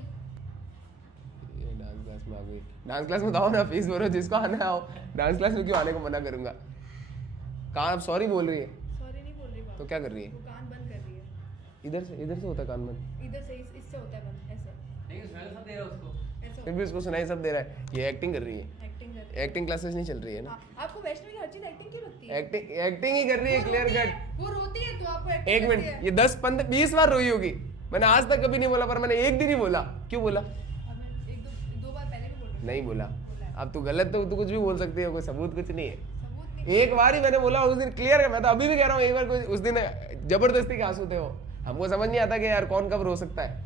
ये डांस क्लास में आ गई। डांस क्लास में तो आओ ना, फीस भरो, जिसको आना है आओ। डांस क्लास में क्यों आने को मना करूंगा? कहाँ अब सॉरी बोल रही है सॉरी नहीं बोल रही बाबा। तो क्या कर रही है? वो कान बंद कर रही है। इधर से होता है कान बंद, इधर से इससे होता है बंद, ऐसे नहीं स्मेल सब दे रहा उसको। ऐसे फिर भी उसको सुनाई सब दे रहा है। ये एक्टिंग कर रही है, एक्टिंग कर रही एक्टिंग क्लासेस नहीं चल रही है है। ना। हाँ, आपको वैष्णवी की हर चीज एक्टिंग क्यों लगती है? एक्टिंग ही कर रही है, वो क्लियर रोती कट। है, वो रोती है तो आपको 1 एक्टिंग मिनट, ये 10 15 20 बार रोई होगी, मैंने आज तक कभी नहीं बोला, पर मैंने एक दिन ही बोला। क्यों बोला? अब मैं एक दो बार पहले भी बोल रही नहीं बोला। बोला है। अब तू गलत तो तू कुछ भी बोल सकती है, कोई सबूत कुछ नहीं है। सबूत नहीं। एक बार ही मैंने बोला, उस दिन क्लियर है। मैं तो अभी भी कह रहा हूँ, एक बार कोई उस दिन जबरदस्ती के आंसू थे वो, हमको समझ नहीं आता कि यार कौन कब रो सकता है।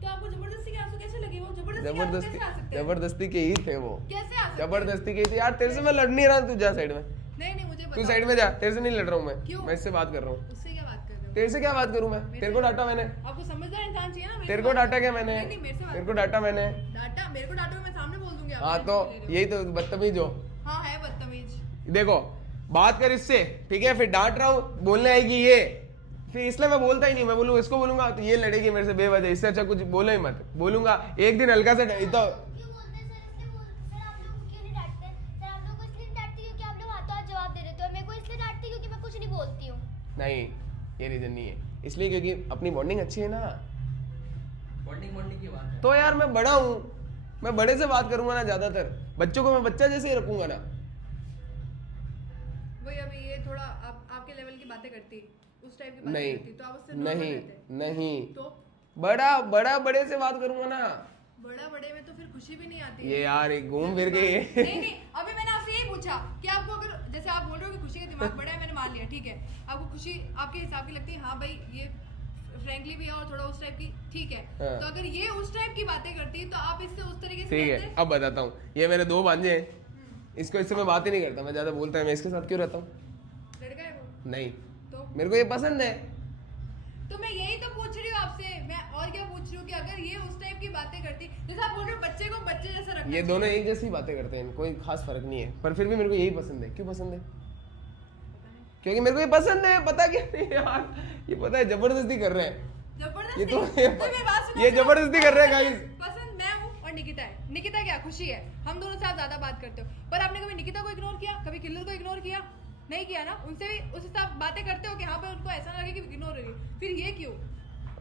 तो आपको जबरदस्ती के आंसू कैसे लगे? वो जबरदस्ती के आंसू कैसे आ सकते हैं? जबरदस्ती के ही थे वो, कैसे आ सकते हैं? जबरदस्ती के ही थे यार। तेरे से मैं लड़ नहीं रहा, तू जा साइड में, नहीं मुझे तू बताओ। साइड में जा, तेरे से नहीं लड़ रहा हूँ क्यों? मैं इससे बात कर रहा हूँ। उससे क्या बात कर रहे हो? तेरे से क्या बात करूँ मैं? तेरे को डांटा मैंने? आपको समझदार इंसान चाहिए ना। मेरे तेरे से को बात डांटा क्या करो। मैंने? नहीं मेरे से बात तेरे को डांटा मैंने? डाटा मेरे को डांटो, मैं सामने बोल दूंगी। आप हाँ तो यही तो बदतमीज हो। हाँ है बदतमीज। देखो बात कर इससे, ठीक है? फिर डांट रहा हूँ, बोलने आएगी ये, फिर इसलिए मैं बोलता ही नहीं। मैं बोलूँ इसको बोलूंगा तो ये लड़ेगी मेरे से बेवजह, इससे अच्छा कुछ बोलो ही मत। बोलूंगा एक दिन हल्का से तो क्यों बोलते हैं सर? इसलिए सर आप लोग को क्यों नहीं डांटते? सर आप लोग को इसलिए नहीं डांटती क्योंकि आप लोग हाथों हाथ जवाब दे देते हो। मेरे को इसलिए डांटती क्योंकि मैं कुछ नहीं बोलती हूँ। नहीं, ये रीजन नहीं है, इसलिए क्योंकि अपनी बॉन्डिंग अच्छी है ना। बॉन्डिंग की बात है। तो यार मैं बड़ा हूँ, मैं बड़े से बात करूंगा ना, ज्यादातर बच्चों को मैं बच्चा जैसे ही रखूंगा ना। वही अभी ये थोड़ा आपके लेवल की बातें करती, उस टाइप की बातें नहीं करती, तो आप उससे normal नहीं रहते। नहीं, तो बड़ा बड़ा बड़े से बात करूंगा ना। बड़ा बड़े में तो फिर खुशी भी नहीं आती ये है। यार एक घूम फिर के ये नहीं नहीं, अभी मैंने आपसे यही पूछा कि आपको अगर जैसे आप बोल रहे हो कि खुशी का दिमाग बड़ा है, मैंने मान लिया ठीक है, आपको खुशी आपके हिसाब की लगती है, हाँ भाई ये फ्रैंकली भी है और थोड़ा उस टाइप की, ठीक है। हाँ। तो अगर ये उस टाइप की बातें करती है तो आप इससे उस तरीके से ठीक है, रहते? अब बताता हूँ। ये मेरे दो भांजे हैं, इसको इससे मैं बात ही नहीं करता, मैं ज्यादा बोलता है, मैं इसके साथ क्यों रहता हूँ? लड़का है वो नहीं, तो मेरे को ये पसंद है। तो मैं यही तो पूछ रही हूँ आपसे, मैं और क्या पूछ रही हूँ कि अगर ये उस टाइप की बातें करती, जैसे आप बोल रहे हो बच्चे को बच्चे जैसा रखना ये चाहिए। दोनों एक जैसी बातें करते हैं, कोई खास फर्क नहीं है, पर फिर भी मेरे को यही पसंद है। क्यों पसंद है? क्योंकि मेरे को ये पसंद है, पता क्या नहीं यार, ये पता है जबरदस्ती कर रहे हैं। जबरदस्ती? ये तो मेरी बात सुनो, ये सुनो। जबरदस्ती कर रहे हैं गाइस। पसंद मैं हूँ और निकिता है। निकिता क्या खुशी है, हम दोनों साथ ज्यादा बात करते हो, पर आपने कभी निकिता को इग्नोर किया, कभी किल्लर को इग्नोर किया? नहीं किया ना। उनसे भी उस हिसाब बातें करते हो कि हाँ भाई उनको ऐसा ना लगे कि इग्नोर हो रही है, फिर ये क्यों?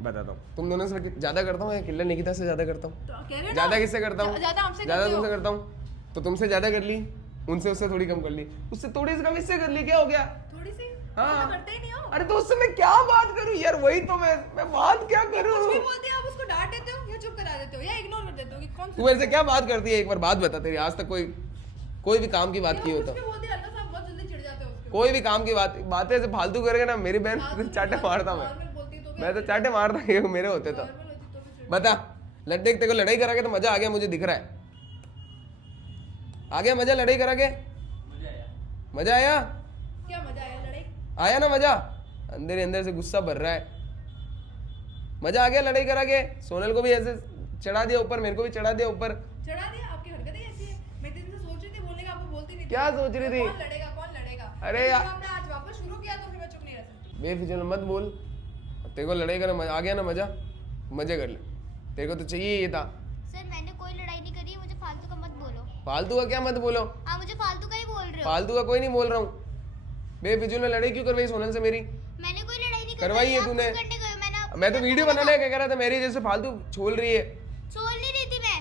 बताता हूँ, तुम दोनों से ज्यादा करता हूँ या किल्लर निकिता से ज्यादा करता हूँ? तो कह रहे हो ना, ज्यादा किससे करता हूँ? ज्यादा हमसे ज्यादा करते हो। तुमसे करता हूँ, तो तुमसे ज्यादा कर ली, उनसे उससे थोड़ी कम कर ली, उससे थोड़ी सी कम इससे कर ली, क्या हो गया? थोड़ी सी हाँ। तो करते ही नहीं हो। अरे तो उससे मैं क्या बात करूँ यार, वही तो मैं बात क्या करूँ? कुछ भी बोलते हैं आप उसको डांट देते हो या चुप करा देते हो या इग्नोर कर देते हो कि कौन तू मेरे से क्या बात करती है? एक बार बात बता, तेरी आज तक कोई भी काम की बात की हो कुछ तो? भी बोलती है अल्लाह साहब बहुत जल्दी चिढ़ जाते हो उसके कोई भी काम की बातें से फालतू करेगा ना, मेरी बहन ऊपर। चाटे मारता मैं। नॉर्मल बोलती तो भी मैं तो चाटे मारता ये मेरे होते तो। नॉर्मल होती तो भी चिढ़। बता, लड्डे तेरे को लड़ाई करा के तो मजा आ गया, मुझे दिख रहा है। आ गया मजा लड़ाई करा के? मुझे आया। मजा आया? क्या मजा आया लड़ाई? आया ना मजा? अंदर ही अंदर से गुस्सा भर रहा है। मजा आ गया लड़ाई करा के? सोनल को भी ऐसे चढ़ा दिया ऊपर, मेरे को भी चढ़ा दिया ऊपर। चढ़ा दिया? आपकी हरकतें ऐसी है। मैं दिन से सोच रही थी बोलने का, आपको बोलती नहीं थी। क्या सोच रही थी? कौन लड़ेगा कौन लड़ेगा? अरे लेकिन यार। आपने आज वापस शुरू किया तो फिर मैं चुप नहीं रह सकती। बेफिजूल मत बोल, तेरे को लड़ाई का आ गया ना मजा, मजे कर ले। तेरे को तो चाहिए ये था। सर मैंने कोई लड़ाई नहीं करी, मुझे फालतू का मत बोलो। फालतू का क्या मत बोलो? आप मुझे फालतू का ही बोल रहे हो। फालतू का कोई नहीं बोल रहा हूँ। बेफिजूल में लड़ाई क्यों करवाई सोनल से मेरी? मैंने कोई लड़ाई नहीं करवाई है आप तूने? खुद करने गए हो, मैंने मैं तो वीडियो बनाने क्या कह रहा था, मेरी जैसे फालतू छोल रही है, छोड़ नहीं रही थी मैं।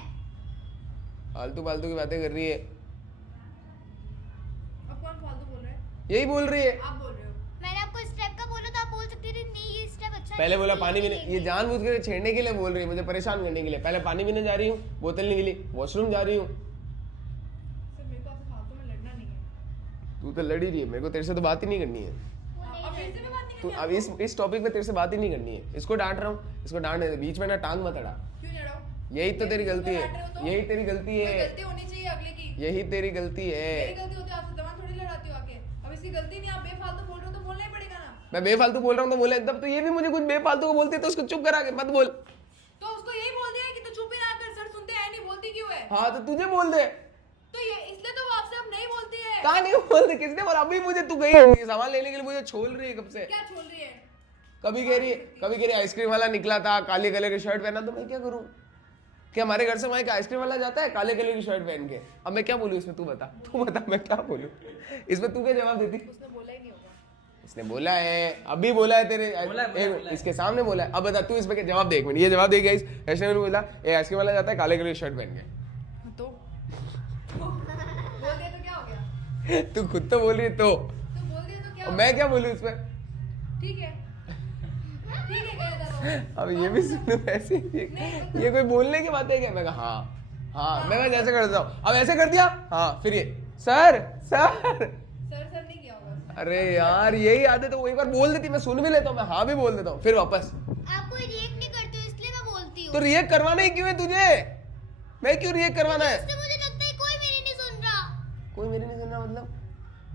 फालतू फालतू की बातें कर रही है। अब कौन फालतू बोल रहा है? यही बोल रही है। आप बोल रहे हो। मैंने आपको इस स्टेप का बोला तो आप बोल सकती थी नहीं ये स्टेप अच्छा है। पहले बोला पानी नहीं पीने, ये जानबूझ कर छेड़ने के लिए बोल रही है, मुझे परेशान करने के लिए। पहले पानी पीने जा रही हूँ, बोतल नहीं मिली, वॉशरूम जा रही हूँ। सर मेरे को आपसे फालतू में लड़ना नहीं है। तू तो लड़ी रही है, मेरे को तेरे से तो बात ही नहीं करनी है। अब फिर से मैं बात नहीं तू करनी अब इस टॉपिक पे तेरे से बात ही नहीं करनी है। इसको डांट रहा हूँ, इसको डांट, बीच में ना टांग मत अड़ा। क्यों लड़ाओ? यही तो तेरी किसी को गलती डांट रहे हो है, तो? यही तेरी गलती कोई है, गलती होनी चाहिए अगले की। यही तेरी गलती मेरी है। गलती होती है, आपसे जबान थोड़ी लड़ाती हो आके। अब इसकी गलती नहीं, आप बेफालतू बोल रहे हो तो बोलना ही पड़ेगा ना। मैं बेफालतू बोल रहा हूँ तो बोले, तब तो ये भी मुझे कुछ बेफालतू को बोलती है तो उसको चुप करा के मत बोल। तो उसको यही बोल दिया कि तू चुप ही ना कर, सर सुनते हैं नहीं, बोलती क्यों है? हाँ तो तुझे बोल दे। तो ये इसलिए तो वो आपसे अब नहीं बोलती है। कहाँ नहीं बोलते, किसने बोला? अभी मुझे तू गई सामान लेने के लिए, मुझे छोड़ रही है कब से। क्या छोड़ रही है? कभी कह रही आइसक्रीम वाला निकला था, काले कलर की शर्ट पहना, तो मैं क्या करूं? क्या हमारे घर से वहां आइसक्रीम वाला जाता है काले कलर की शर्ट पहन के? अब मैं क्या बोलूं इसमें? तू बता मैं क्या बोलूं इसमें? तू क्या जवाब देती? उसने बोला ही नहीं होगा। इसने बोला है, अभी बोला है तेरे बोला है। इसके सामने बोला है। अब बता तू इसमें क्या जवाब दे, एक मिनट ये जवाब दे गाइस। ऐसे में बोला आइसक्रीम वाला जाता है काले कलर की शर्ट पहन के, तो बोल दिया तो क्या हो गया? तू खुद तो बोल रही है तो बोल दिया तो क्या अब हो मैं क्या बोलूं इसमें? गया? ठीक है कह रहा था। अब ये भी सुनो ऐसे ये कोई बोलने की बात है क्या? मैं कहा हाँ मैं जैसे कर देता हूँ। अब ऐसे कर दिया, हाँ फिर ये सर सर नहीं किया होगा। अरे यार यही आदत है, वो एक बार बोल देती, मैं सुन भी लेता हूँ, मैं हाँ भी बोल देता हूँ, फिर वापस। आप कोई रिएक्ट नहीं करते हो इसलिए मैं बोलती तो हूँ। रिएक्ट करवाना ही क्यों है तुझे? मैं क्यों रिएक्ट करवाना है? इससे मुझे लगता है कोई मेरी नहीं सुन रहा। कोई मेरी नहीं सुन रहा मतलब?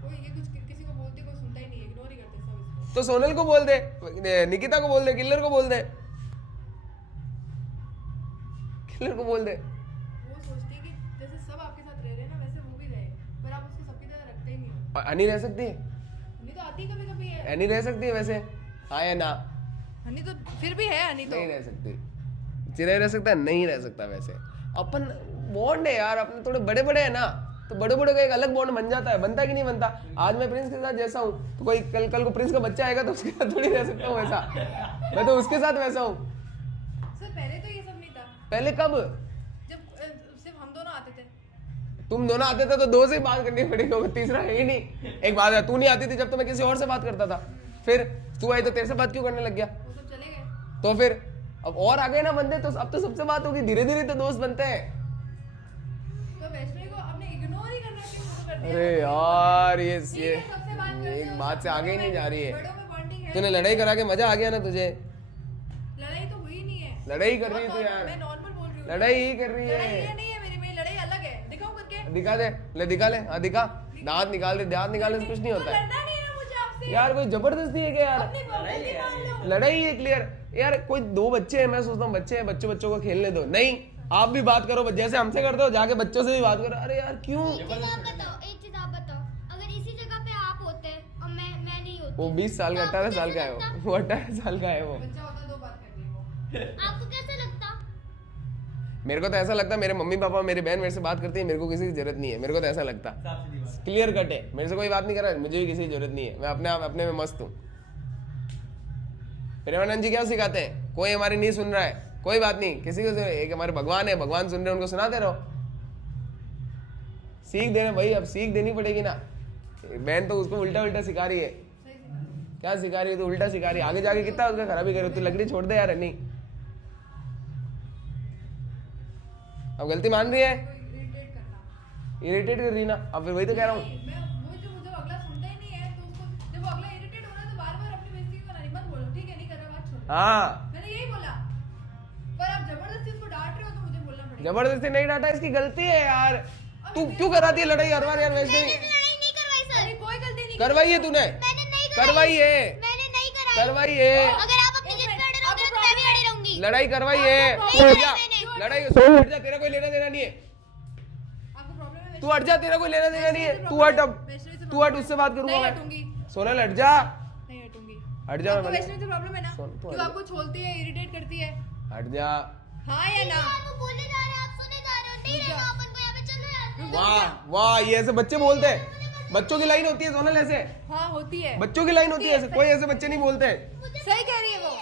कोई ये कुछ किसी को बोलती कोई सुनता ही नहीं, इग्नोर ही करते सब इसको। तो सोनल को बोल दे, निकिता को बोल दे, किल्लर को बोल दे, किल्लर को बोल दे। वो सोचती है कि जैसे सब आपके साथ रह रहे हैं ना वैसे वो भी रहे, पर आप उसको सबकी तरह रखते ही नहीं हो। और हनी रह सकती है? हनी तो आती कभी कभी है। हनी रह सकती है वैसे? हाँ या ना? हनी तो फिर भी है, हनी तो नहीं रह सकती। चिरे रह सकता है? नहीं रह सकता। वैसे अपन बॉन्ड है यार, अपने थोड़े बड़े बड़े है ना, तो बड़े बड़े का एक अलग बॉन्ड बन जाता है। बनता कि नहीं बनता? आज मैं प्रिंस के साथ जैसा हूँ तो कोई कल को प्रिंस का बच्चा आएगा तो उसके साथ थोड़ी रह सकता हूँ वैसा। मैं तो उसके साथ वैसा हूँ। सर पहले तो ये सब नहीं था। पहले कब? जब सिर्फ हम दोनों आते थे। तुम दोनों आते थे तो दो से ही बात करनी पड़ेगी, होगा तीसरा है ही नहीं। एक बात है, तू नहीं आती थी जब तो मैं किसी और से बात करता था, फिर तू आई तो तेरे से बात क्यों करने लग गया? वो सब चले गए। तो फिर अब और आ गए ना बंदे, तो अब तो सबसे बात होगी, धीरे धीरे तो दोस्त बनते हैं। तो वैष्णवी को आपने इग्नोर ही करना क्यों शुरू कर दिया? अरे यार ये ठीक है, सबसे बात करते एक हो, बात से आगे ही नहीं जा रही है। बड़ों में बॉन्डिंग है। तूने लड़ाई करा के मजा आ गया ना तुझे? लड़ाई तो हुई नहीं है। लड़ाई कर रही है तू मैं यार, नॉर्मल बोल रही हूँ। लड़ाई ही कर रही लड़ाई है। ये नहीं है मेरी लड़ाई अलग है। दिखाऊं करके? दिखा दे, ले दिखा ले, हाँ दिखा, दांत निकाल दे, दांत निकालने से कुछ नहीं तो होता है लड़ना नहीं है ना मुझे आपसे। यार। कोई जबरदस्ती है क्या यार? अपनी गलती मान लो। लड़ाई है क्लियर यार। कोई दो बच्चे हैं, मैं सोचता हूँ बच्चे हैं, बच्चों को खेलने दो। नहीं, आप भी बात करो जैसे हमसे करते हो, जाके बच्चों से भी बात करो। अरे यार क्यों? एक चीज आप बताओ, अगर इसी जगह पे आप होते और मैं नहीं होती, वो 20 साल का, तो 18 आपको साल का कैसा है लगता? वो 18 साल का है वो। बच्चा होता दो बात करती है वो। आपको कैसा लगता? मेरे को तो ऐसा लगता है, मेरे मम्मी पापा मेरी बहन मेरे से बात करती है, मेरे को किसी की जरूरत नहीं है। मेरे को तो ऐसा लगता, साफ सीधी बात। क्लियर कट है, मेरे से कोई बात नहीं कर रहा है, मुझे भी किसी की जरूरत नहीं है। मैं अपने आप अपने में मस्त हूँ। प्रेमानंद जी क्या सिखाते हैं? कोई हमारी नहीं सुन रहा है, कोई बात नहीं, किसी को एक हमारे भगवान है, भगवान सुन रहे हैं, उनको सुनाते रहो। सीख देना भाई, अब सीख देनी पड़ेगी ना। बहन तो उसको उल्टा उल्टा सिखा रही है। क्या सिखा रही है? तो उल्टा सिखा रही है, आगे जाके कितना उसका खराबी करे। तू लकड़ी छोड़ दे यार। नहीं, अब गलती मान रही है, इरिटेट करना। इरिटेट कर रही ना। अब फिर वही तो कह रहा हूँ, मैं वो जो मुझे अगला सुनता ही नहीं है, तो उसको जब वो अगला इरिटेट हो रहा है तो बार-बार अपनी बेइज्जती करना नहीं, मत बोलो ठीक है, नहीं कर रहा, बात छोड़ो। हाँ मैंने यही बोला। पर आप जबरदस्ती उसको डांट रहे हो तो मुझे बोलना पड़ेगा। जबरदस्ती नहीं डांटा, इसकी गलती है यार। तू क्यों कराती है लड़ाई हर बार यार? वैसे मैंने तो लड़ाई नहीं करवाई सर, अरे कोई गलती नहीं करवाई है तूने, मैंने नहीं करवाई है, मैंने नहीं कराई। करवाई है, अगर आप अपनी जिद पे अड़े रहोगे तो मैं भी अड़ी रहूंगी। लड़ाई करवाई है। नहीं तू हट कराई जा, मैंने। लड़ाई हट जा, तेरा कोई लेना देना नहीं है। आपको प्रॉब्लम है? तू हट जा, तेरा कोई लेना देना नहीं है। तू हट, अब वैष्णवी से तू हट, उससे बात करूंगा नहीं मैं। हटूंगी, सोनल हट जा, नहीं हटूंगी। हट जा। आपको मैं वैष्णवी से प्रॉब्लम है ना? सुन, तू क्यों हट आपको छोड़ती है, इरिटेट करती है? हट जा। हाँ या ना? आप बोले जा रहे हैं, आप सुने जा रहे हो, नहीं रहना अपन को यहाँ पे, चलो यार। वाह वाह, ये ऐसे बच्चे बोलते हैं। बच्चों की लाइन होती है सोनल, ऐसे हाँ होती है। बच्चों की लाइन होती है ऐसे। कोई ऐसे बच्चे नहीं बोलते। सही कह रही है वो।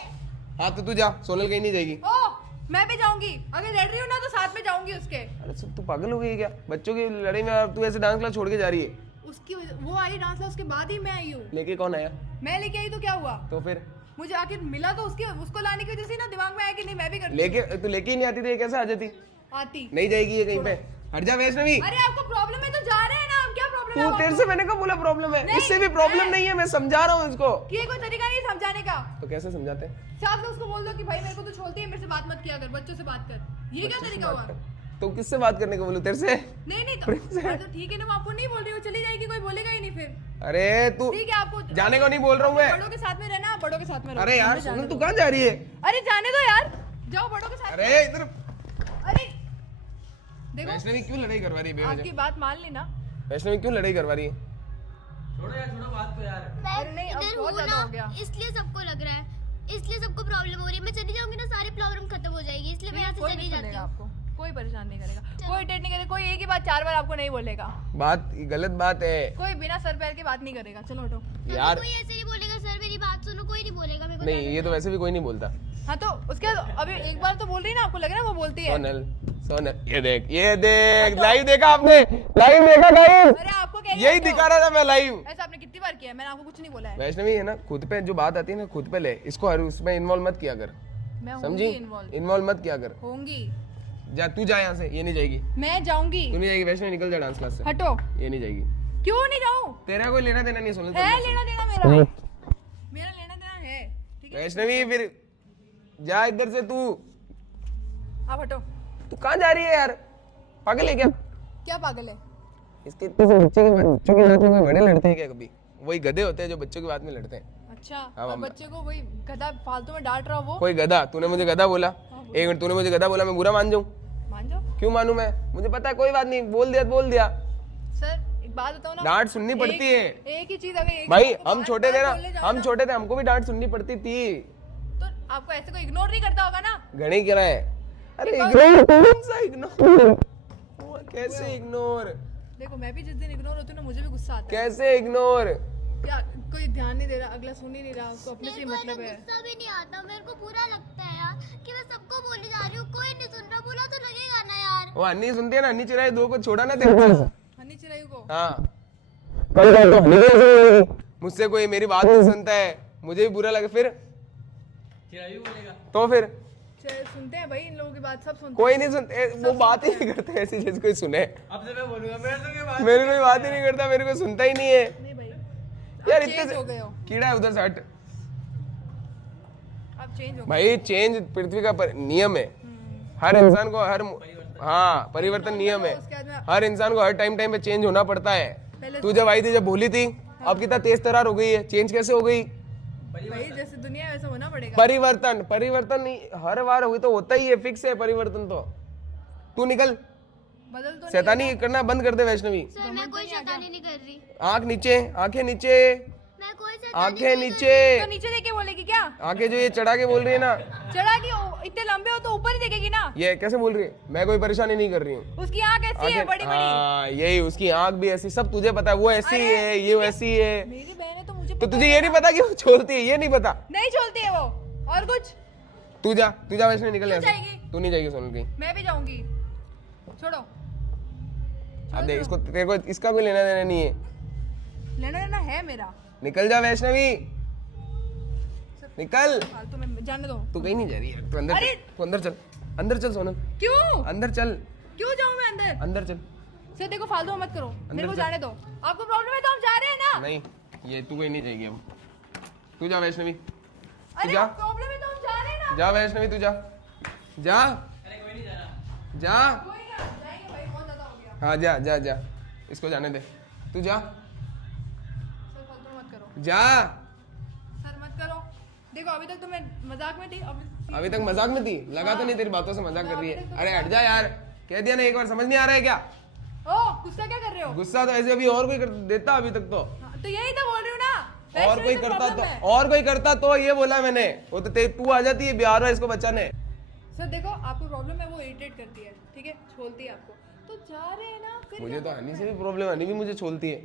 हाँ तो तू जा, सोनल कहीं नहीं जाएगी। ओ, मैं भी जाऊंगी। अगर लड़ रही हूँ ना तो साथ में जाऊंगी उसके। अरे सब तू पागल हो गई है क्या? बच्चों की लड़ाई में अब तू ऐसे डांस क्लास छोड़ के जा रही है? वो आई डांस क्लास, उसके बाद ही मैं आई हूँ। लेके कौन आया? मैं लेके आई तो क्या हुआ? तो फिर मुझे आखिर मिला तो उसको लाने की वजह से ना दिमाग में आया कि नहीं मैं भी करती लेके, तू लेके ही नहीं आती थी, ये कैसे आ जाती? आती। नहीं जाएगी ये कहीं पे। हट जा वैष्णवी। अरे आपको प्रॉब्लम है तो जा रहे हैं ना हम, क्या प्रॉब्लम है? तू, तेरे से मैंने कब बोला प्रॉब्लम है? नहीं, इससे भी प्रॉब्लम नहीं। नहीं है, मैं समझा रहा हूँ इसको। कि ये कोई तरीका नहीं है समझाने का। तो कैसे समझाते हैं? साफ से उसको बोल दो कि भाई मेरे को तो छोड़ती है, मेरे से बात मत किया कर, बच्चों से बात कर। ये क्या तरीका हुआ? तो किससे बात करने को बोलूं? तेरे से? नहीं नहीं तो हाँ, तो ठीक है ना, मैं आपको नहीं बोल रही हूँ, चली जाएगी, कोई बोलेगा ही नहीं फिर। अरे तू ठीक है, आपको जाने को नहीं बोल रहा हूँ मैं। बड़ों के साथ में रहना, आप बड़ों के साथ में रहो। अरे यार मुझे जाने सोनल, तू दो। कहाँ जा रही है? अरे जाने दो यार, जाओ बड़ों के साथ। अरे इधर। अरे देखो, वैष्णवी क्यों लड़ाई करवा रही है आपकी बेवजह? बात मान ली ना। वैष्णवी क्यों लड़ाई करवा रही है? छोड़ो यार, छोड़ो बात को यार। अरे नहीं, अब इधर बहुत हूँ ज्यादा ना, हो गया। इसलिए सबको लग रहा है, इसलिए सबको प्रॉब्लम हो रही है। मैं चली जाऊंगी ना, सारी प्रॉब्लम खत्म हो जाएगी, इसलिए मैं यहाँ से कोई चली नहीं जाती सुनेगा हूँ। आपको, कोई परेशान नहीं करेगा, कोई इरिटेट नहीं करेगा, कोई एक ही बात 4 बार आपको नहीं बोलेगा, बात गलत बात है कोई बिना सर पैर की बात नहीं करेगा। चलो हटो। यार। कोई ऐसे ही बोलेगा सर मेरी बात सुनो, कोई नहीं बोलेगा मेरे को। नहीं, ये तो वैसे भी कोई नहीं बोलता। हाँ तो उसके बाद अभी एक बार तो बोल रही है ना, आपको लग रहा है वो बोलती है। सोनल, सोनल, ये देख लाइव देखा आपने? लाइव देखा गाइस? अरे आपको क्या यही दिखा रहा था मैं लाइव। ऐसा आपने कितनी बार किया है? मैंने आपको कुछ नहीं बोला है। वैष्णवी है ना, खुद पे जो बात आती है ना, खुद पे ले इसको, हर उसमें इन्वॉल्व मत किया कर, मैं होंगी समझी? इन्वॉल्व, इन्वॉल्व मत किया कर। होंगी, जा तू जा यहाँ से, ये नहीं जाएगी, मैं जाऊंगी। तू नहीं जाएगी वैष्णवी, निकल जा डांस क्लास से, हटो। ये नहीं जाएगी। क्यों नहीं जाऊं? तेरा कोई लेना देना नहीं सोनल। है लेना देना मेरा, मेरा लेना देना है, ठीक है? वैष्णवी फिर जा इधर से तू। आप हटो। तू कहाँ जा रही है यार? पागल है क्या? क्या पागल है? इसके इतने से बच्चों की बात में कोई बड़े लड़ते हैं क्या कभी? वही गधे होते हैं जो बच्चों की बात में लड़ते हैं। अच्छा, हाँ, और मामा। बच्चे को वही गधा फालतू में डांट रहा हो वो कोई गधा, तूने मुझे गधा बोला, एक मिनट, तूने मुझे गधा बोला, मैं बुरा मान जाऊं? मान जाओ। क्यों मानूं मैं? मुझे पता है, कोई बात नहीं, बोल दिया तो बोल दिया। सर एक बात बताओ ना, डांट सुननी पड़ती है एक ही चीज अगर एक भाई। चीज को हम बार- छोटे थे बार ना, बोलने जाओ हम ना, छोटे थे, हमको भी डांट सुननी पड़ती थी। तो आपको ऐसे कोई इग्नोर नहीं करता होगा ना। घड़ी गिरा है। अरे इग्नोर, कौन सा इग्नोर? कैसे इग्नोर? देखो मैं भी जिस दिन इग्नोर होती हूँ ना, मुझे भी गुस्सा आता है। कैसे इग्नोर? यार कोई ध्यान नहीं दे रहा, अगला सुन ही नहीं रहा, उसको अपने से ही मेरे को मतलब ना है। गुस्सा भी नहीं आता, मेरे को बुरा लगता है यार कि मैं सबको बोली जा रही हूँ, कोई नहीं सुन रहा, बुरा तो लगेगा ना यार। वो अन्नी सुनती है ना, अन्नी चिराई दो को छोड़ा ना तेरे को। हनी चिरायू को हाँ कल कल तो हनी को मुझसे कोई मेरी बात नहीं सुनता है, मुझे भी बुरा लगे फिर चिरायू बोलेगा। तो फिर सुनते हैं भाई इन लोगों की बात, सब सुनते कोई नहीं सुनते, वो बात ही नहीं करते ऐसी जैसे कोई सुने। अब से मैं बोलूंगा, मेरे तो ये बात मेरी कोई बात ही नहीं करता, मेरे को सुनता ही नहीं है हैं। नहीं भाई यार। आप इतने चेंज हो गए हो, कीड़ा है उधर से हट आप चेंज हो गए। भाई। चेंज पृथ्वी का नियम है, हर इंसान को हर हाँ परिवर्तन नियम है, उसके बाद में हर इंसान को हर टाइम पे चेंज होना पड़ता है। पहले तू जब आई थी, जब भोली थी, अब कितना तेज तरार हो गई है, चेंज कैसे हो गई? भाई जैसे दुनिया है वैसा होना पड़ेगा। परिवर्तन परिवर्तन नहीं, हर बार हुई तो होता ही है, फिक्स है परिवर्तन तो। तू निकल, बदल तो नहीं शैतानी करना बंद कर दे वैष्णवी। सर मैं कोई शैतानी नहीं कर रही, आंख नीचे, आंखें नीचे, मैं कोई शैतानी आंखें नीचे, तो नीचे देख के बोलेगी क्या? आंखें जो ये चढ़ा के बोल रही है ना, चढ़ा के इतने लंबे हो तो ऊपर ही देखेगी ना। ये कैसे बोल रही है? मैं कोई परेशानी नहीं कर रही हूँ। उसकी आंख ऐसी है बड़ी बड़ी। हाँ यही, उसकी आंख भी ऐसी, सब तुझे पता है, वो ऐसी है, ये वैसी है। मेरी बहन है तो मुझे तो तुझे ये नहीं पता कि वो छोड़ती है, ये नहीं पता। नहीं छोड़ती है वो। और कुछ? तू जा वैष्णवी, निकल यहाँ से। जाएगी? तू नहीं जाएगी सोनल कहीं। मैं भी जाऊंगी, छोड़ो। अब देख इसको, तेरे को इसका कोई लेना देना नहीं है, लेना देना है मेरा। निकल जा वैष्णवी, निकल। फालतू में जाने दो। तू कहीं नहीं जा रही है, तू अंदर अरे! चल, तू अंदर चल, अंदर चल सोनल, क्यों अंदर चल, क्यों जाऊं मैं अंदर? अंदर चल। सर देखो फालतू में मत करो, मेरे को चल। जाने दो। आपको प्रॉब्लम है तो हम जा रहे हैं ना। नहीं, ये तू कहीं नहीं जाएगी अब। तू जा वैष्णवी, अरे जा। प्रॉब्लम है तो हम जा रहे हैं ना। जा वैष्णवी, तू जा, जा अरे कोई नहीं जाना। जा। कोई क्या जाएंगे भाई, बहुत ज्यादा हो गया। हाँ जा जा जा, इसको जाने दे, तू जा, सर फालतू में मत करो, जा। सर मत करो। देखो अभी तक तो मैं मजाक में थी, अभी तक मजाक में थी, लगा तो नहीं तेरी बातों से मजाक कर रही है। अरे हट जा यार, कह दिया ना एक बार, समझ नहीं आ रहा है क्या? ओ गुस्सा क्या कर रहे हो? गुस्सा तो ऐसे अभी और कोई कर देता अभी तक तो, हाँ, तो यही तो बोल रही हूँ ना। और वैसे कोई तो करता problem तो, है। और कोई करता तो ये बोला मैंने। वो तो तू आ जाती है बिहार में इसको बचाने। सर देखो आपको प्रॉब्लम है, वो इरिटेट करती है, ठीक है, छोड़ती है आपको, तो जा रहे हैं ना फिर। मुझे तो हनी से भी प्रॉब्लम, हनी भी मुझे छोड़ती है।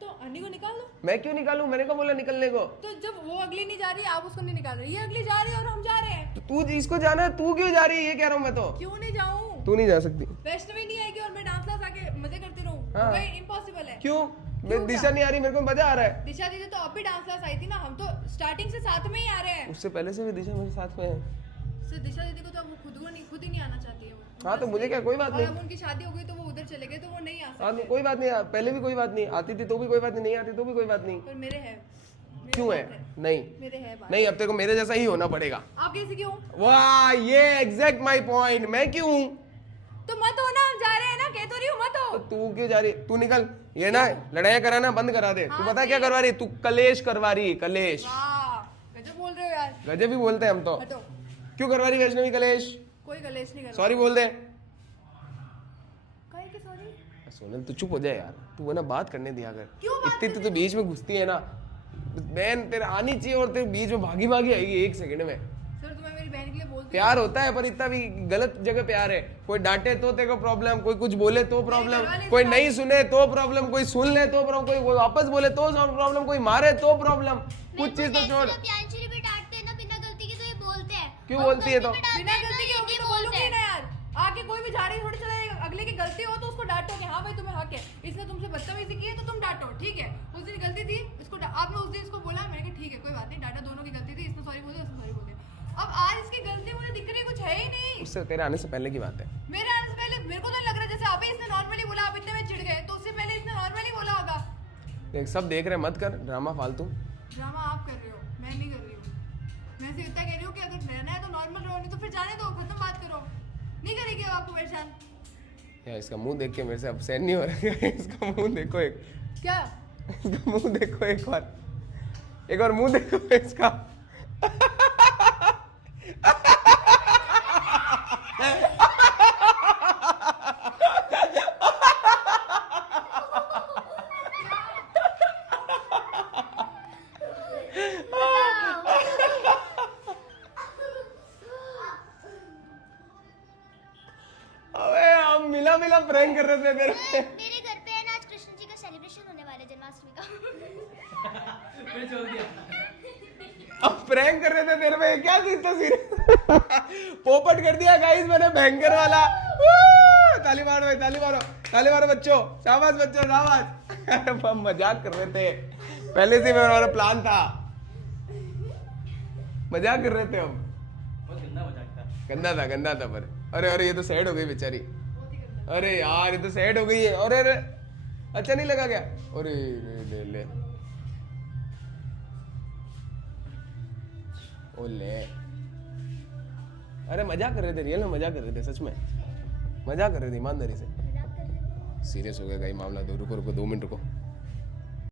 तो अन्नी को निकाल लो। मैं क्यों निकालूं? मैंने कब बोला निकलने को? तो जब वो अगली नहीं जा रही आप उसको नहीं निकाल रहे, ये अगली जा रही है और हम जा रहे हैं। तो तू इसको जाना है, तू क्यों जा रही है ये कह रहा हूँ मैं तो। क्यों नहीं जाऊं? तू नहीं जा सकती। वैष्णवी नहीं आएगी और मैं डांस क्लास आके मजे करती रहूं, हाँ। भाई इम्पॉसिबल है। क्यों? मैं दिशा नहीं आ रही, मेरे को मजा आ रहा है। दिशा दीदी तो अब भी डांस क्लास आई थी ना, हम तो स्टार्टिंग से साथ में ही आ रहे हैं। उससे पहले से भी दिशा मेरे साथ में है। सर दिशा दीदी को तो अब वो खुद ही नहीं आना चाहती है वो। हाँ तो मुझे क्या, कोई बात और नहीं। अब उनकी शादी हो गई तो वो उधर चले गए, तो वो नहीं आ हाँ सकते। तो कोई बात नहीं, पहले भी कोई बात नहीं, आती थी तो भी कोई बात नहीं, नहीं आती तो भी कोई बात नहीं। पर मेरे है। क्यों है? नहीं मेरे है बात। नहीं, अब तेरे को मेरे जैसा ही होना पड़ेगा। आप कैसे क्यों? वाह, ये एग्जैक्ट माय पॉइंट। मैं क्यों हूँ? तो मत हो ना, हम जा रहे हैं ना, कह तो रही हूँ मत तो हो। तू क्यों जा रही? तू निकल, ये ना लड़ाइयाँ कराना बंद करा दे। तू पता है क्या करवा रही? तू कलेश करवा रही है, कलेश। वाह गजब बोल रहे हो यार। गजब भी बोलते हैं हम तो। हटो, क्यों करवा रही वैष्णवी कलेश? कोई गलेश नहीं कर। सॉरी बोल दे। काहे की सॉरी? सोनल तू चुप हो जाए यार, तू वो ना बात करने दिया कर। क्यों बात इतनी तो बीच में घुसती है ना, बहन तेरे आनी चाहिए और तेरे बीच में भागी भागी आएगी एक सेकंड में। सर तुम्हें मेरी बहन के लिए बोलती प्यार होता है पर इतना भी गलत जगह प्यार है। कोई डांटे तो तेरे को प्रॉब्लम, कोई कुछ बोले तो प्रॉब्लम, घरवाले कोई नहीं सुने तो प्रॉब्लम, कोई सुन ले तो प्रॉब्लम, कोई वापस बोले तो प्रॉब्लम, कोई मारे तो प्रॉब्लम। कुछ चीज तो छोड़। प्रियांशु भी डांटते हैं ना बिना गलती के, तो ये बोलते हैं। क्यों बोलती है तो? बिना गलती के होगी तो बोलूंगी ना यार। आके कोई भी झाड़ी थोड़ी चला जाएगा, अगले की गलती हो तो उसको डांटो कि हाँ भाई तुम्हें हक है, इसने तुमसे बदतमीजी की है तो तुम डांटो, ठीक है। उस दिन गलती थी, आपने उस दिन इसको बोला, मैंने कहा ठीक है कोई बात नहीं, डांटा, दोनों की गलती थी, इसने सॉरी बोले, उसने सॉरी बोले। अब आज इसकी गलती मुझे दिख रही कुछ है ही नहीं। उससे तेरे आने से पहले की बात है। मेरे आने से पहले मेरे को तो लग रहा है जैसे अभी इसने नॉर्मली बोला, आप इतने में चिढ़ गए, तो उससे पहले इसने नॉर्मली बोला होगा। देख सब देख रहे, मत कर ड्रामा फालतू। ड्रामा आप कर रहे हो, मैं नहीं कर रही हूँ। मैं सिर्फ इतना कह रही हूँ कि अगर रहना है तो नॉर्मल रहो, नहीं तो फिर जाने दो, खत्म बात करो। नहीं करेगी अब आपको परेशान। यार इसका मुंह देख के मेरे से अब सहन नहीं हो रहा है। इसका मुंह देखो एक, क्या? इसका मुंह देखो एक बार मुंह देखो इसका। अबे हम मिला प्रैंक कर रहे थे मेरे। मेरे घर पे है ना आज कृष्ण जी का सेलिब्रेशन होने वाला है, जन्माष्टमी का। फिर छोड़ दिया। अब प्रैंक कर रहे थे तेरे पे, क्या सीन था सीन? पोपट कर दिया गाइस मैंने, भयंकर वाला। ताली मारो भाई, ताली मारो बच्चों, शाबाश बच्चों, शाबाश। अरे हम मजाक कर रहे थे, पहले से मेरा प्लान था, मजाक कर रहे थे हम। बहुत गंदा मजाक था। गंदा था पर अरे ये तो सैड हो गई बेचारी। अरे यार ये तो सैड हो गई है। अरे अच्छा नहीं लगा क्या? अरे ले ओले, अरे मजाक कर रहे थे, रियल में मजाक कर रहे थे, सच में मजाक कर रहे थे ईमानदारी से। सीरियस हो गया भाई मामला। रुको 2 मिनट रुको।